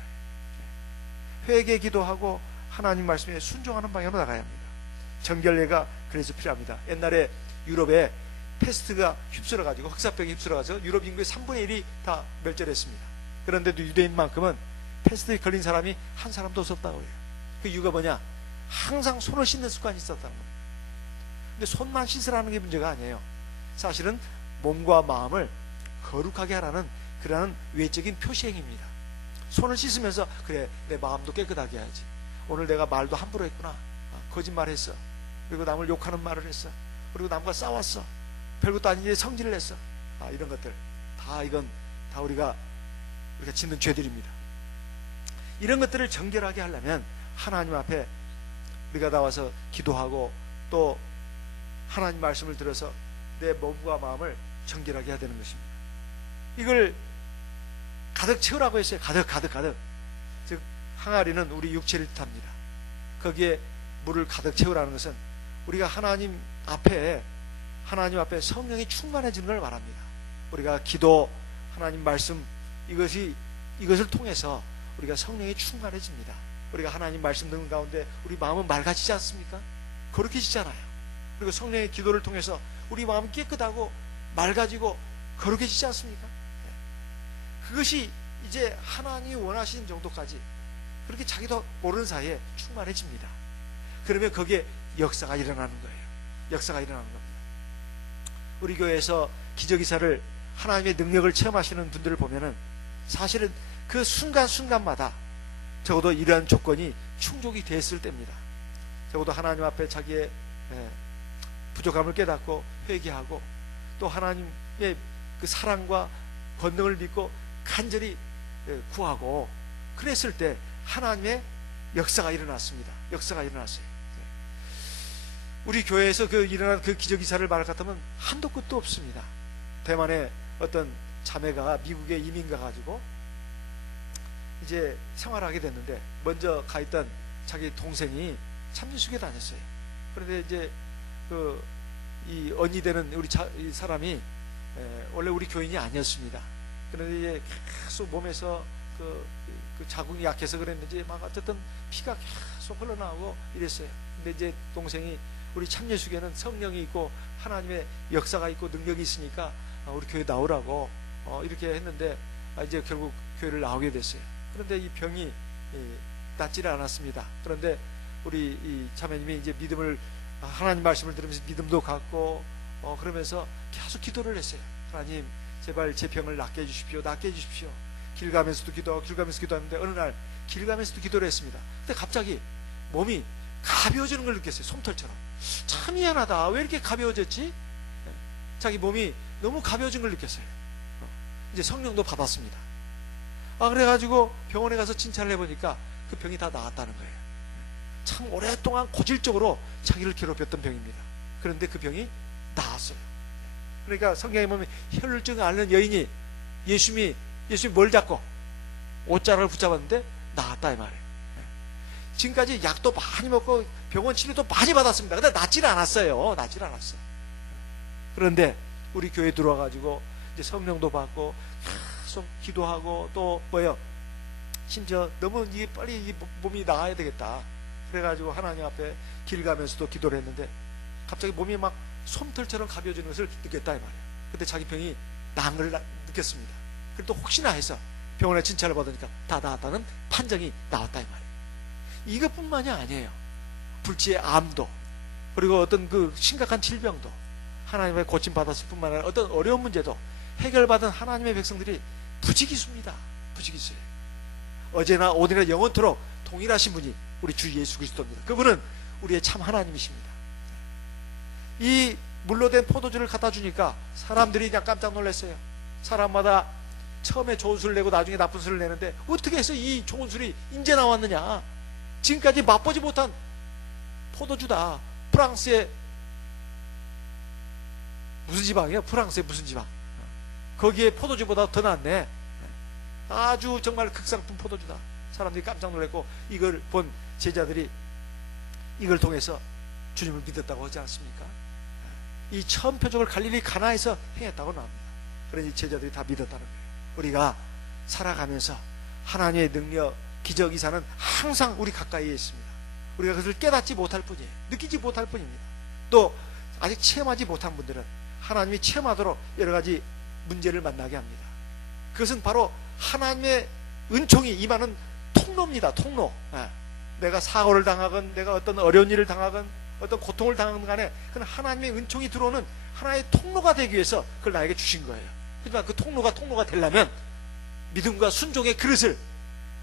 회개 기도하고 하나님 말씀에 순종하는 방향으로 나가야 합니다. 정결례가 그래서 필요합니다. 옛날에 유럽에 패스트가 휩쓸어가지고 흑사병이 휩쓸어가서 유럽 인구의 3분의 1이 다 멸절했습니다. 그런데도 유대인만큼은 패스트에 걸린 사람이 한 사람도 없었다고 해요. 그 이유가 뭐냐? 항상 손을 씻는 습관이 있었다는 겁니다. 근데 손만 씻으라는 게 문제가 아니에요. 사실은 몸과 마음을 거룩하게 하라는 그러한 외적인 표시행위입니다. 손을 씻으면서 그래 내 마음도 깨끗하게 해야지. 오늘 내가 말도 함부로 했구나. 거짓말했어. 그리고 남을 욕하는 말을 했어. 그리고 남과 싸웠어. 별것도 아닌데 성질을 냈어. 이런 것들 다 이건 다 우리가 짓는 죄들입니다. 이런 것들을 정결하게 하려면 하나님 앞에 우리가 나와서 기도하고 또 하나님 말씀을 들어서 내 몸과 마음을 정결하게 해야 되는 것입니다. 이걸 가득 채우라고 했어요. 가득. 즉 항아리는 우리 육체를 뜻합니다. 거기에 물을 가득 채우라는 것은 우리가 하나님 앞에 성령이 충만해지는 걸 말합니다. 우리가 기도, 하나님 말씀 이것을 통해서 우리가 성령이 충만해집니다. 우리가 하나님 말씀 듣는 가운데 우리 마음은 맑아지지 않습니까? 거룩해지잖아요. 그리고 성령의 기도를 통해서 우리 마음이 깨끗하고 맑아지고 거룩해지지 않습니까? 그것이 이제 하나님이 원하시는 정도까지 그렇게 자기도 모르는 사이에 충만해집니다. 그러면 거기에 역사가 일어나는 거예요. 역사가 일어나는 겁니다. 우리 교회에서 기저귀사를 하나님의 능력을 체험하시는 분들을 보면은 사실은 그 순간순간마다 적어도 이러한 조건이 충족이 됐을 때입니다. 적어도 하나님 앞에 자기의 부족함을 깨닫고 회개하고 또 하나님의 그 사랑과 권능을 믿고 간절히 구하고 그랬을 때 하나님의 역사가 일어났습니다. 역사가 일어났어요. 우리 교회에서 일어난 그 기저귀사를 말할 것 같으면 한도 끝도 없습니다. 대만의 어떤 자매가 미국에 이민 가가지고 이제 생활하게 됐는데 먼저 가 있던 자기 동생이 참전수교에 다녔어요. 그런데 이제 이 언니 되는 이 사람이 원래 우리 교인이 아니었습니다. 그런데 이제 계속 몸에서 그 자궁이 약해서 그랬는지 막 어쨌든 피가 계속 흘러나오고 이랬어요. 근데 이제 동생이 우리 참여수교는 성령이 있고 하나님의 역사가 있고 능력이 있으니까 우리 교회 나오라고 이렇게 했는데 이제 결국 교회를 나오게 됐어요. 그런데 이 병이 낫지를 않았습니다. 그런데 우리 이 자매님이 이제 하나님 말씀을 들으면서 믿음도 갖고 그러면서 계속 기도를 했어요. 하나님 제발 제 병을 낫게 해주십시오. 길 가면서도 기도하는데 어느 날 길 가면서도 기도를 했습니다. 근데 갑자기 몸이 가벼워지는 걸 느꼈어요. 솜털처럼. 참 희한하다. 왜 이렇게 가벼워졌지? 자기 몸이 너무 가벼워진 걸 느꼈어요. 이제 성령도 받았습니다. 그래가지고 병원에 가서 진찰을 해보니까 그 병이 다 나았다는 거예요. 참 오랫동안 고질적으로 자기를 괴롭혔던 병입니다. 그런데 그 병이 나았어요. 그러니까 성경에 보면 혈증을 앓는 여인이 예수님이 뭘 잡고 옷자락을 붙잡았는데 나았다 이 말이에요. 지금까지 약도 많이 먹고 병원 치료도 많이 받았습니다. 근데 낫지를 않았어요. 그런데 우리 교회에 들어와가지고 이제 성령도 받고 계속 기도하고 또 뭐요? 심지어 너무 이게 빨리 이 몸이 나아야 되겠다. 그래가지고 하나님 앞에 길 가면서도 기도를 했는데 갑자기 몸이 막 솜털처럼 가벼워지는 것을 느꼈다 이 말이에요. 근데 자기 병이 나은 걸 느꼈습니다. 그리고 또 혹시나 해서 병원에 진찰을 받으니까 다 나았다는 판정이 나왔다 이 말이에요. 이것뿐만이 아니에요. 불치의 암도 그리고 어떤 그 심각한 질병도 하나님의 고침 받았을 뿐만 아니라 어떤 어려운 문제도 해결받은 하나님의 백성들이 부지기수입니다. 부지기수예요. 어제나 오늘이나 영원토록 동일하신 분이 우리 주 예수 그리스도입니다. 그분은 우리의 참 하나님이십니다. 이 물로 된 포도주를 갖다 주니까 사람들이 그냥 깜짝 놀랐어요. 사람마다 처음에 좋은 술을 내고 나중에 나쁜 술을 내는데 어떻게 해서 이 좋은 술이 이제 나왔느냐. 지금까지 맛보지 못한 포도주다. 프랑스의 무슨 지방이에요? 프랑스의 무슨 지방? 거기에 포도주보다 더 낫네. 아주 정말 극상품 포도주다. 사람들이 깜짝 놀랐고 이걸 본 제자들이 이걸 통해서 주님을 믿었다고 하지 않습니까? 이 처음 표적을 갈릴리 가나에서 행했다고 나옵니다. 그러니 제자들이 다 믿었다는 거예요. 우리가 살아가면서 하나님의 능력, 기적, 이사는 항상 우리 가까이에 있습니다. 우리가 그것을 깨닫지 못할 뿐이에요. 느끼지 못할 뿐입니다. 또 아직 체험하지 못한 분들은 하나님이 체험하도록 여러 가지 문제를 만나게 합니다. 그것은 바로 하나님의 은총이 임하는 통로입니다. 통로. 내가 사고를 당하건 내가 어떤 어려운 일을 당하건 어떤 고통을 당하건 간에 그건 하나님의 은총이 들어오는 하나의 통로가 되기 위해서 그걸 나에게 주신 거예요. 하지만 그 통로가 되려면 믿음과 순종의 그릇을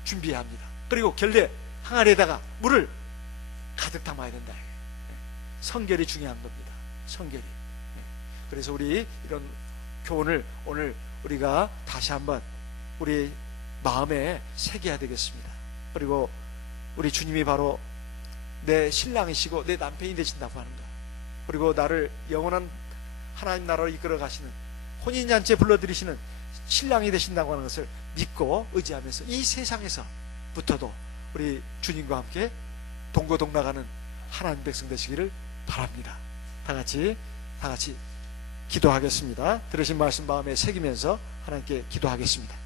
준비해야 합니다. 그리고 결례 항아리에다가 물을 가득 담아야 된다. 성결이 중요한 겁니다. 성결이. 그래서 우리 이런 교훈을 오늘 우리가 다시 한번 우리 마음에 새겨야 되겠습니다. 그리고 우리 주님이 바로 내 신랑이시고 내 남편이 되신다고 하는 것, 그리고 나를 영원한 하나님 나라로 이끌어 가시는 혼인잔치에 불러들이시는 신랑이 되신다고 하는 것을 믿고 의지하면서 이 세상에서부터도 우리 주님과 함께 동거동락하는 하나님 백성 되시기를 바랍니다. 다 같이 기도하겠습니다. 들으신 말씀 마음에 새기면서 하나님께 기도하겠습니다.